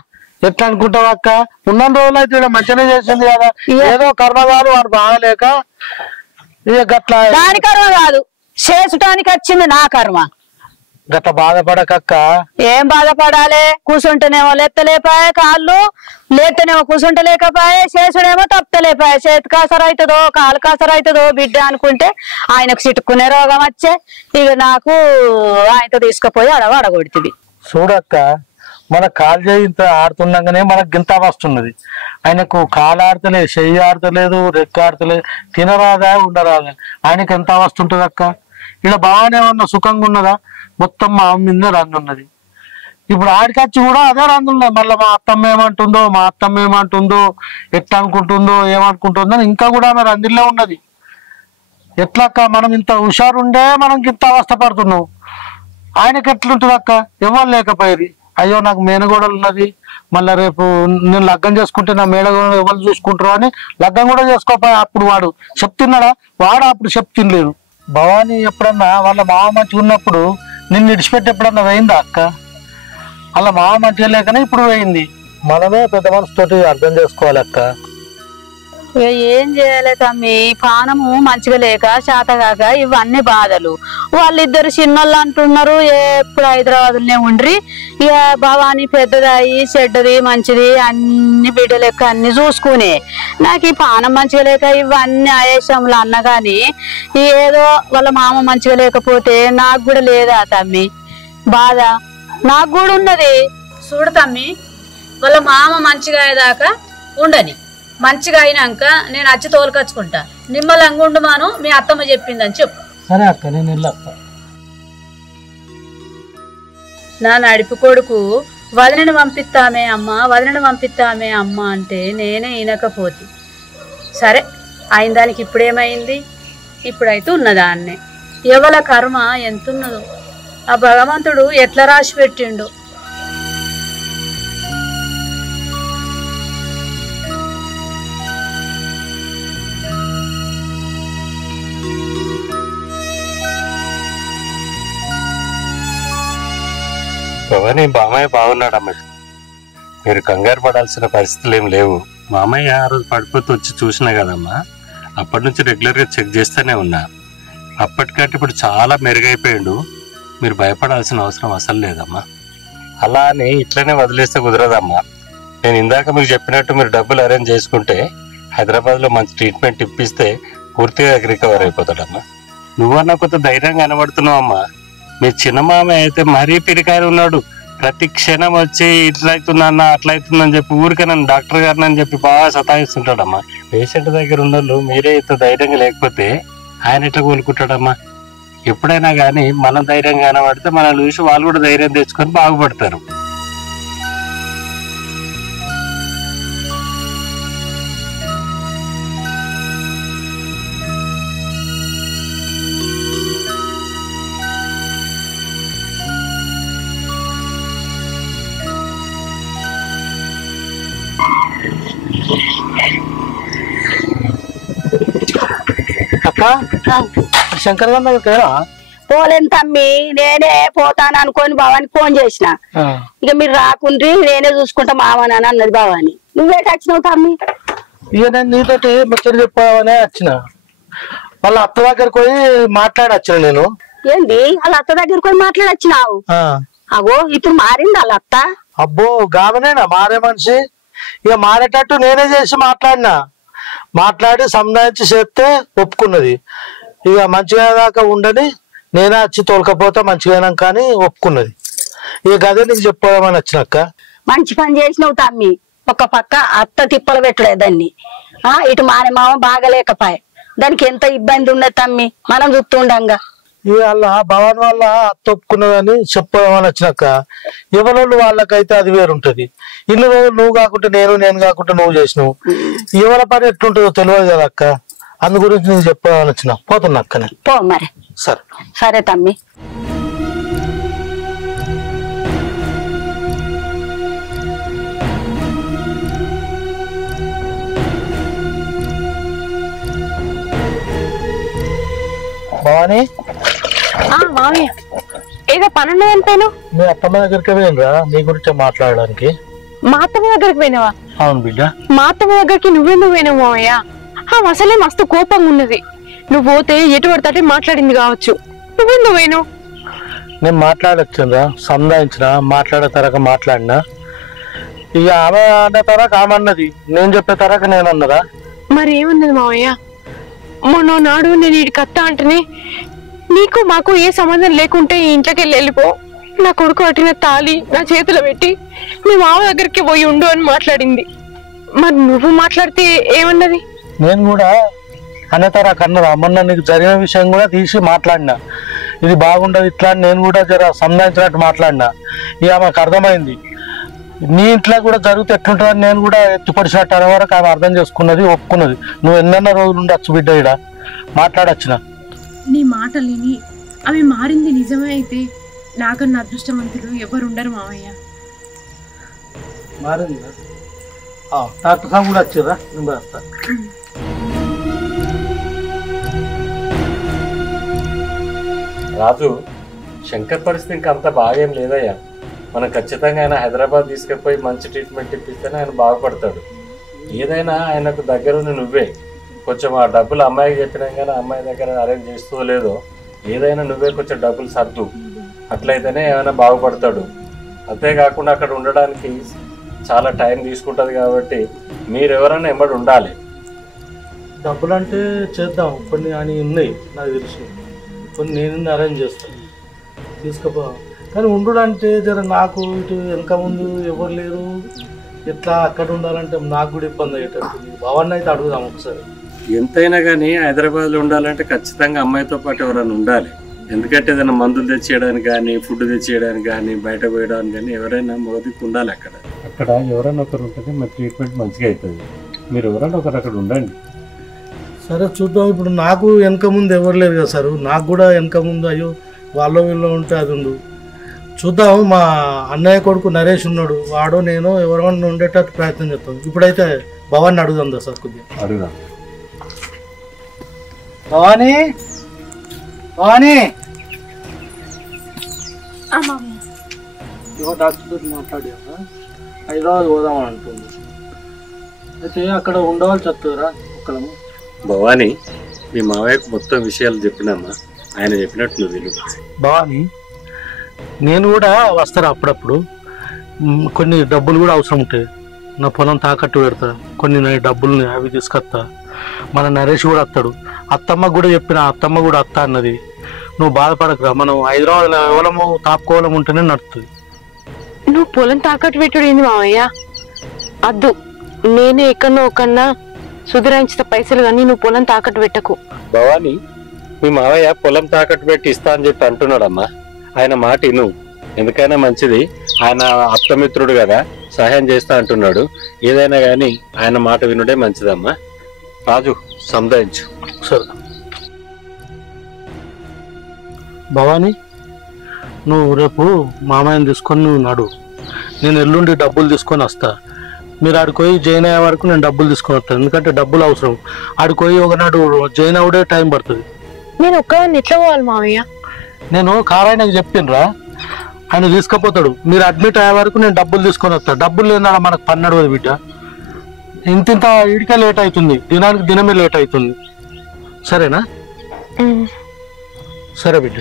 ఎట్లా అనుకుంటావు అక్క? ఉన్న రోజులు అయితే ఈడ మంచిగానే చేసింది కదా. ఏదో కర్మగారు వాడు బాగలేక ఇక గట్లా. దాని కర్మ కాదు, చేసుటానికి వచ్చింది నా కర్మ. గట్ల బాధపడకక్క. ఏం బాధపడాలి? కూర్చుంటేనేమో లేత్తలేపాయే కాళ్ళు, లేత్తనేమో కూర్చుంటలేకపోయే, చేసుడేమో తప్పలేపాయే. చేతి కాసర అవుతుందో కాలు కాసర అవుతుందో బిడ్డ అనుకుంటే ఆయనకు చిట్టుకునే రోగం వచ్చే. ఇక నాకు ఆయనతో తీసుకుపోయి అడగొడుతుంది. చూడక్క, మన కాలు చేయి ఇంత ఆడుతుండగానే మనకు గింత వస్తున్నది. ఆయనకు కాలు ఆడతలేదు, చెయ్యి ఆడతలేదు, రెక్క ఆడతలేదు. తినరాదా ఉండరాదా? ఆయనకు ఎంత వస్తుంటది అక్క. ఇలా బాగానే ఉన్న సుఖంగా ఉన్నదా? మొత్తం మా మీద రంది ఉన్నది. ఇప్పుడు ఆడికొచ్చి కూడా అదే రంది ఉన్నది. మళ్ళీ మా అత్తమ్మ ఏమంటుందో ఎట్లా అనుకుంటుందో ఏమనుకుంటుందో ఇంకా కూడా ఆమె రందిలో ఉన్నది. ఎట్లక్క మనం ఇంత హుషారుండే మనం ఇంత అవస్థ పడుతున్నావు. ఆయనకి ఎట్లుంటుంది అక్క? ఎవరు లేకపోయేది. అయ్యో నాకు మేనగోడలు ఉన్నది, మళ్ళీ రేపు నేను లగ్గం చేసుకుంటే నా మేనగోడలు ఎవరు చూసుకుంటారు అని లగ్గం కూడా చేసుకోపోయా. అప్పుడు వాడు చెప్తున్నాడా? వాడు అప్పుడు చెప్తినలేదు. భవానీ ఎప్పుడన్నా వాళ్ళ మామ మంచిగా ఉన్నప్పుడు నిన్ను విడిచిపెట్టి ఎప్పుడన్నా వేయిందా అక్క? అలా మామ మంచిగా లేకనే ఇప్పుడు వేయింది. మనమే పెద్ద మనసుతోటి అర్థం చేసుకోవాలి అక్క. ఏం చేయాలి తమ్మి, పానము మంచిగా లేక శాతగాక ఇవన్నీ బాధలు. వాళ్ళిద్దరు చిన్నోళ్ళు అంటున్నారు, ఎప్పుడు హైదరాబాద్లోనే ఉండ్రి. ఇక భవానీ పెద్దదాయి చెడ్డది మంచిది అన్ని బిడ్డ లెక్క అన్ని చూసుకునే. నాకు ఈ పానం మంచిగా లేక ఇవన్నీ ఆయేషంలో అన్నగాని ఏదో వాళ్ళ మామ మంచిగా లేకపోతే నాకు కూడా లేదా తమ్మి బాధ? నాకు కూడా ఉన్నది. చూడు తమ్మి, వాళ్ళ మామ మంచిగా అయ్యేదాకా ఉండని, మంచిగా అయినాక నేను వచ్చి తోలుకొచ్చుకుంటా. నిమ్మలంగా ఉండుమాను, మీ అత్తమ్మ చెప్పిందని చెప్పు. సరే అక్క, నేను వెళ్ళొస్తా. నా నడిపి కొడుకు వదినని పంపిస్తామే అమ్మ అంటే నేనే వినకపోతే సరే అయిన దానికి ఇప్పుడేమైంది? ఇప్పుడైతే ఉన్నదాన్నే. ఎవల కర్మ ఎంతున్నదో ఆ భగవంతుడు ఎట్లా రాసి పెట్టిండు. భవానీ బామయ్య బాగున్నాడమ్మ. మీరు కంగారు పడాల్సిన పరిస్థితులు ఏం లేవు. మామయ్య ఆ రోజు పడిపోతూ వచ్చి చూసినా కదమ్మా, అప్పటి నుంచి రెగ్యులర్గా చెక్ చేస్తూనే ఉన్నా. అప్పటికంటే ఇప్పుడు చాలా మెరుగైపోయిండు. మీరు భయపడాల్సిన అవసరం అసలు లేదమ్మా. అలా అని ఇట్లనే వదిలేస్తే కుదరదమ్మా. నేను ఇందాక మీకు చెప్పినట్టు మీరు డబ్బులు అరేంజ్ చేసుకుంటే హైదరాబాద్లో మంచి ట్రీట్మెంట్ ఇప్పిస్తే పూర్తిగా రికవర్ అయిపోతాడమ్మా. నువ్వన్నా కొంత ధైర్యంగా కనబడుతున్నావు అమ్మా. మీ చిన్న మామయ్య అయితే మరీ పిరికాయలు ఉన్నాడు. ప్రతి క్షణం వచ్చి ఇట్లయితుందన్నా అట్లయితుందని చెప్పి ఊరికే నన్ను డాక్టర్ గారిని అని చెప్పి బాగా సతాయిస్తుంటాడమ్మా. పేషెంట్ దగ్గర ఉన్నోళ్ళు మీరే ఇంత ధైర్యంగా లేకపోతే ఆయన ఎట్లా కోలుకుంటాడమ్మా? ఎప్పుడైనా కానీ మనం ధైర్యంగా కనబడితే మనల్ని చూసి వాళ్ళు కూడా ధైర్యం తెచ్చుకొని బాగుపడతారు. అక్క, శంకర్ గారు పోలేను తమ్మి, నేనే పోతాను అనుకోని భవానికి ఫోన్ చేసిన. ఇక మీరు రాకుండ్రి నేనే చూసుకుంటా మామని అని అన్నది భవాని. నువ్వేట వచ్చినావు తమ్మి? ఇక నేను నీతోటి ముచ్చట చెప్పావనే వచ్చిన. వాళ్ళ అత్త దగ్గరకు పోయి మాట్లాడొచ్చిన నేను. ఏంది వాళ్ళ అత్త దగ్గరకు పోయి మాట్లాడొచ్చినావు? అగో ఇప్పుడు మారింది వాళ్ళ అత్త. అబ్బో గామనేనా మారే మనిషి? ఇక మారేటట్టు నేనే చేసి మాట్లాడి సంధానించి చెప్తే ఒప్పుకున్నది. ఇక మంచిగా దాకా ఉండని నేనే వచ్చి తోలకపోతా మంచిగా కానీ ఒప్పుకున్నది. ఇక గదే నీకు చెప్పుకోదామని వచ్చినక్క. మంచి పని చేసినావు తమ్మి. ఒక పక్క అత్త తిప్పలు పెట్టలేదాన్ని, ఇటు మానే మామ బాగలేకపాయ. దానికి ఎంత ఇబ్బంది ఉన్నది తమ్మి మనం చూస్తుండగా. ఇక వాళ్ళ భవన్ వల్ల అత్త ఒప్పుకున్నదని చెప్పుకోదామని వచ్చినాక ఎవరోళ్ళు వాళ్ళకైతే అది వేరుంటది. ఇన్ని రోజులు నువ్వు కాకుంటే నేను కాకుంటే నువ్వు చేసినావు. ఎవరి పని ఎట్లుంటుందో తెలియదు కదా అక్క. అందు గురించి నేను చెప్పాలని వచ్చిన. పోతున్నా అక్కనే. పో మరి. సరే తమ్మి. భవాని మామయ్య ఏదో పని ఉన్నదంటాను. మీ అత్తమ్మ దగ్గరికి పోయినరా నీ గురించి మాట్లాడడానికి? మా అత్తమ్మ దగ్గరికి పోయినావా? అవును బిడ్డ. మా అత్తమ్మ దగ్గరికి నువ్వెందుకు పోయినావు మామయ్య? అసలే మస్తు కోపంగా ఉన్నది. నువ్వు పోతే ఎటు పడితే మాట్లాడింది కావచ్చు. నువ్వెందుకు పోయినావు? నేను మాట్లాడొచ్చురా, సంధాయించిన మాట్లాడే తరక మాట్లాడినా. ఇక ఆమె అనే తరక ఆమె అన్నది, నేను చెప్పే తరక నేను అన్నదా? మరి ఏమన్నది మామయ్య? మొన్న నాడు నేను ఇటు కత్తా అంటేనే నీకు మాకు ఏ సంబంధం లేకుంటే ఈ ఇంట్లోకి వెళ్ళిపో, నా కొడుకు కట్టిన తాళి నా చేతిలో పెట్టి మీ మామ దగ్గరికి పోయి ఉండు అని మాట్లాడింది. మరి నువ్వు మాట్లాడితే ఏమన్నది? నేను కూడా అనే తరక అన్నదా? మొన్న నీకు జరిగిన విషయం కూడా తీసి మాట్లాడినా, ఇది బాగుండదు ఇట్లా నేను కూడా జర సంధాయించినట్టు మాట్లాడినా. ఇక ఆమెకు అర్థమైంది నీ ఇంట్లో కూడా జరిగితే ఎట్లుంటుందని నేను కూడా ఎత్తుపడిచినట్టు అనే వరకు ఆమె అర్థం చేసుకున్నది, ఒప్పుకున్నది. నువ్వు ఎన్నెన్న రోజులు ఉండొచ్చు బిడ్డ ఇడ మాట్లాడొచ్చిన. నీ మాటలు విని అవి మారింది నిజమే అయితే నాకన్నా అదృష్టవంతులు ఎవరు ఉండరు మామయ్య. మారింది డాక్టర్ సాబ్ కూడా వచ్చిర్రా? రాజు, శంకర్ పరిస్థితి ఇంకా అంత బాగేం లేదయ్యా. మనం ఖచ్చితంగా ఆయన హైదరాబాద్ తీసుకుపోయి మంచి ట్రీట్మెంట్ ఇప్పిస్తేనే ఆయన బాగుపడతాడు. ఏదైనా ఆయనకు దగ్గరుండి నువ్వే కొంచెం ఆ డబ్బులు అమ్మాయికి చెప్పినా కానీ అమ్మాయి దగ్గర అరేంజ్ చేస్తూ లేదో ఏదైనా నువ్వే కొంచెం డబ్బులు సర్దు, అట్లయితేనే ఏమైనా బాగుపడతాడు. అంతేకాకుండా అక్కడ ఉండడానికి చాలా టైం తీసుకుంటుంది కాబట్టి మీరు ఎవరైనా ఎంబడి ఉండాలి. డబ్బులు అంటే చేద్దాం, కొన్ని అని ఉన్నాయి నాకు తెలుసు, కొన్ని నేను అరేంజ్ చేస్తాను తీసుకుపో. కానీ ఉండుడంటే జర నాకు ఇటు వెనక ముందు ఎవరు లేరు, ఎట్లా అక్కడ ఉండాలంటే నాకు కూడా ఇబ్బంది అయ్యేటట్టుంది. భవాన్ని అయితే అడుగుదాం ఒకసారి. ఎంతైనా కానీ హైదరాబాద్లో ఉండాలంటే ఖచ్చితంగా అమ్మాయితో పాటు ఎవరైనా ఉండాలి. ఎందుకంటే ఏదైనా మందులు తెచ్చేయడానికి కానీ ఫుడ్ తెచ్చేయడానికి కానీ బయట పోయడానికి కానీ ఎవరైనా మోదీకి ఉండాలి. అక్కడ ఎవరైనా ఒకరు ఉంటే మా ట్రీట్మెంట్ మంచిగా అవుతుంది. మీరు ఎవరైనా ఒకరు అక్కడ ఉండండి. సరే చూద్దాం. ఇప్పుడు నాకు వెనక ముందు ఎవరు లేరు కదా సార్, నాకు కూడా వెనక ముందు అయ్యో వాళ్ళ వీళ్ళు ఉంటే అది ఉండు. చూద్దాం. మా అన్నయ్య కొడుకు నరేష్ ఉన్నాడు, వాడు నేను ఎవరైనా ఉండేటట్టు ప్రయత్నం చేస్తాం. ఇప్పుడైతే భవాన్ని అడుగుదాం దా సార్, కొద్దిగా అడుగుదాం. భవానీ, భవానీ డాక్టర్తో మాట్లాడా హైదరాబాద్ పోదామని అంటుంది. అయితే అక్కడ ఉండవాలి చెప్తారా ఒక్కడము? భవానీ, మీ మావయ్యకు మొత్తం విషయాలు చెప్పినామా, ఆయన చెప్పినట్టు నువ్వు విను. భవానీ, నేను కూడా వస్తాను అప్పుడప్పుడు, కొన్ని డబ్బులు కూడా అవసరం ఉంటాయి. నా పొలం తాకట్టు పెడతా, కొన్ని డబ్బులు అవి తీసుకొస్తా. మన నరేష్ కూడా వస్తాడు, అత్తమ్మ కూడా చెప్పిన, అత్తమ్మ కూడా వస్తా అన్నది. నువ్వు బాధపడకురా, మనం హైదరాబాద్లో ఎవరము తాపుకోవలం ఉంటేనే నడుస్తుంది. నువ్వు పొలం తాకట్టు పెట్టుడు ఏంది మావయ్య? అద్దు, నేనే ఎక్కడో ఒకన్నా సుధరాయించిన పైసలు కానీ నువ్వు పొలం తాకట్టు పెట్టకు. భవానీ, మీ మావయ్య పొలం తాకట్టు పెట్టి ఇస్తా అని చెప్పి అంటున్నాడమ్మా. ఆయన మాట విను, ఎందుకైనా మంచిది. ఆయన అత్తమిత్రుడు కదా, సహాయం చేస్తా అంటున్నాడు. ఏదైనా కానీ ఆయన మాట వినుడే మంచిదమ్మా. రాజు, సంధాయించు. సరే భవానీ, నువ్వు రేపు మామయ్యని తీసుకొని నువ్వు నడు, నేను ఎల్లుండి డబ్బులు తీసుకొని వస్తా. మీరు ఆడిపోయి జాయిన్ అయ్యే వరకు నేను డబ్బులు తీసుకొని వస్తాను, ఎందుకంటే డబ్బులు అవసరం. ఆడిపోయి ఒకనాడు జాయిన్ అవుడే టైం పడుతుంది. నేను ఒక్కదాన్ని ఎట్లా పోవాలి మావయ్య? నేను కారాయనకు చెప్పినరా, ఆయన తీసుకుపోతాడు. మీరు అడ్మిట్ అయ్యే వరకు నేను డబ్బులు తీసుకొని వస్తాను. డబ్బులు లేదన్నా మనకు పని నడవదు బిడ్డ. ఇంత ఇడికే లేట్ అవుతుంది, దినానికి దినమే లేట్ అవుతుంది. సరేనా? సరే బిడ్డ.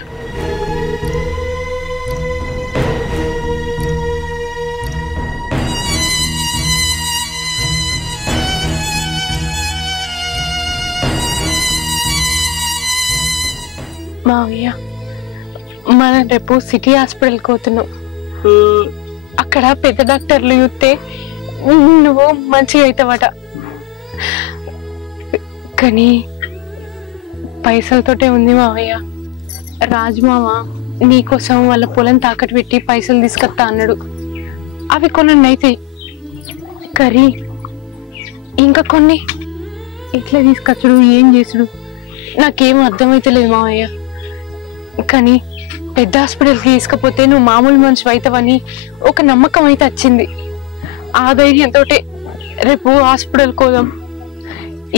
మావయ్య, మనం రేపు సిటీ హాస్పిటల్కి పోతున్నాం. అక్కడ పెద్ద డాక్టర్లు చూస్తే నువ్వు మంచిగా అవుతావట. కానీ పైసలతోటే ఉంది మావయ్య. రాజుమామ నీకోసం వాళ్ళ పొలం తాకట్టు పెట్టి పైసలు తీసుకొస్తా అన్నాడు. అవి కొన్ని అవుతాయి, కానీ ఇంకా కొన్ని ఇట్లా తీసుకొచ్చుడు ఏం చేసుడు నాకేం అర్థమైతలేదు మావయ్య. కానీ పెద్ద హాస్పిటల్కి తీసుకపోతే నువ్వు మామూలు మనిషి అవుతావని ఒక నమ్మకం అయితే వచ్చింది. ఆ ధైర్యంతో రేపు హాస్పిటల్కి పోదాం.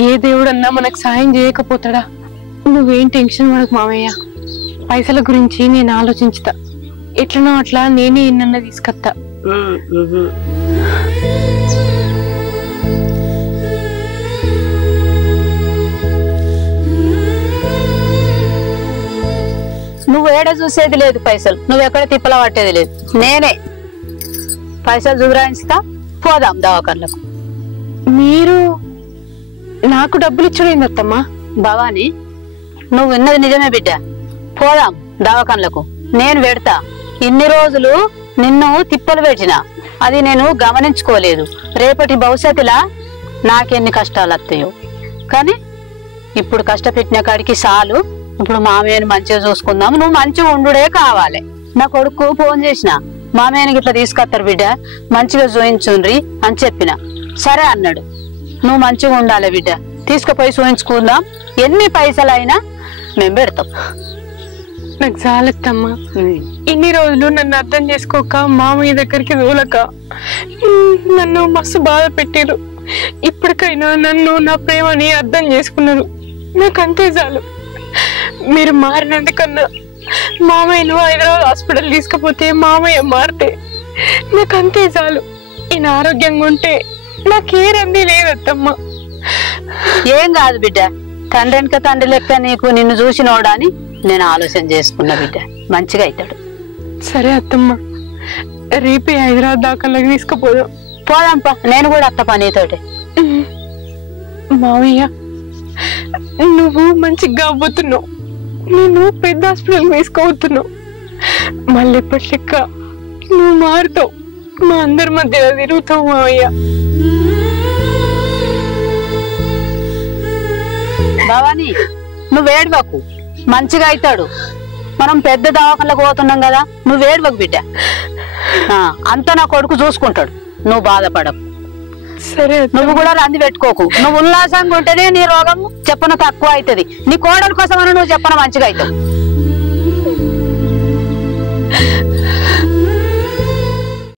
ఏ దేవుడన్నా మనకు సాయం చేయకపోతాడా? నువ్వేం టెన్షన్ పడకు మామయ్య, పైసల గురించి నేను ఆలోచించుతా. ఎట్లనో అట్లా నేనే ఎన్నన్నా తీసుకొస్తా. నువ్వు ఏడ చూసేది లేదు పైసలు, నువ్వెక్కడ తిప్పల పట్టేది లేదు. నేనే పైసలు చూరాయించుతా, పోదాం దవాఖానలకు. మీరు నాకు డబ్బులు ఇచ్చలేదు అత్తమ్మా. భవాని, నువ్వు విన్నది నిజమే బిడ్డ. పోదాం దవాఖానలకు, నేను పెడతా. ఇన్ని రోజులు నిన్ను తిప్పలు పెట్టినా, అది నేను గమనించుకోలేదు. రేపటి భవిష్యత్తులా నాకెన్ని కష్టాలు వస్తాయో. కానీ ఇప్పుడు కష్టపెట్టిన కాడికి చాలు. ఇప్పుడు మామయ్యని మంచిగా చూసుకుందాం, నువ్వు మంచిగా ఉండుడే కావాలి. నా కొడుకు ఫోన్ చేసిన, మామయ్యని ఇట్లా తీసుకొస్తారు బిడ్డ, మంచిగా చూయించుండ్రి అని చెప్పిన. సరే అన్నాడు. నువ్వు మంచిగా ఉండాలి బిడ్డ, తీసుకుపోయి చూయించుకుందాం. ఎన్ని పైసలైనా మేము పెడతాం. నాకు చాలత్తమ్మా. ఇన్ని రోజులు నన్ను అర్థం చేసుకోక, మామయ్య దగ్గరికి తోలక నన్ను మస్తు బాధ పెట్టారు. ఇప్పటికైనా నన్ను, నా ప్రేమని అర్థం చేసుకున్నారు. నాకు అంతే చాలు. మీరు మారినందుకన్నా మామయ్యను హైదరాబాద్ హాస్పిటల్ తీసుకుపోతే, మామయ్య మారితే నాకు అంతే చాలు. ఈయన ఆరోగ్యంగా ఉంటే నాకే రంది లేదత్తమ్మా. ఏం కాదు బిడ్డ, తండ్రి వెనక తండ్రి లెక్క నీకు నిన్ను చూసినోడని నేను ఆలోచన చేసుకున్నా బిడ్డ, మంచిగా అవుతాడు. సరే అత్తమ్మ, రేపే హైదరాబాద్ దాకా తీసుకుపోదాం. పోదాంపా, నేను కూడా అత్త పనితోటి. మావయ్య, నువ్వు మంచిగా అవ్వుతున్నావు, నేను పెద్ద హాస్పిటల్ తీసుకోబోతున్నావు. మళ్ళీ ఎప్పటి లెక్క నువ్వు మారుతావు, మా అందరి మధ్య తిరుగుతావు మావయ్య. భవాని, నువ్వు ఏడవకు, మంచిగా అవుతాడు. మనం పెద్ద దవాఖానలకు పోతున్నాం కదా, నువ్వు ఏడవకు బిడ్డ. అంతా నా కొడుకు చూసుకుంటాడు, నువ్వు బాధపడకు. సరే, నువ్వు కూడా రంది పెట్టుకోకు. నువ్వు ఉల్లాసంగా ఉంటేనే నీ రోగం చెప్పన తక్కువ అవుతుంది. నీ కోడల కోసం అని నువ్వు చెప్పన మంచిగా అవుతావు.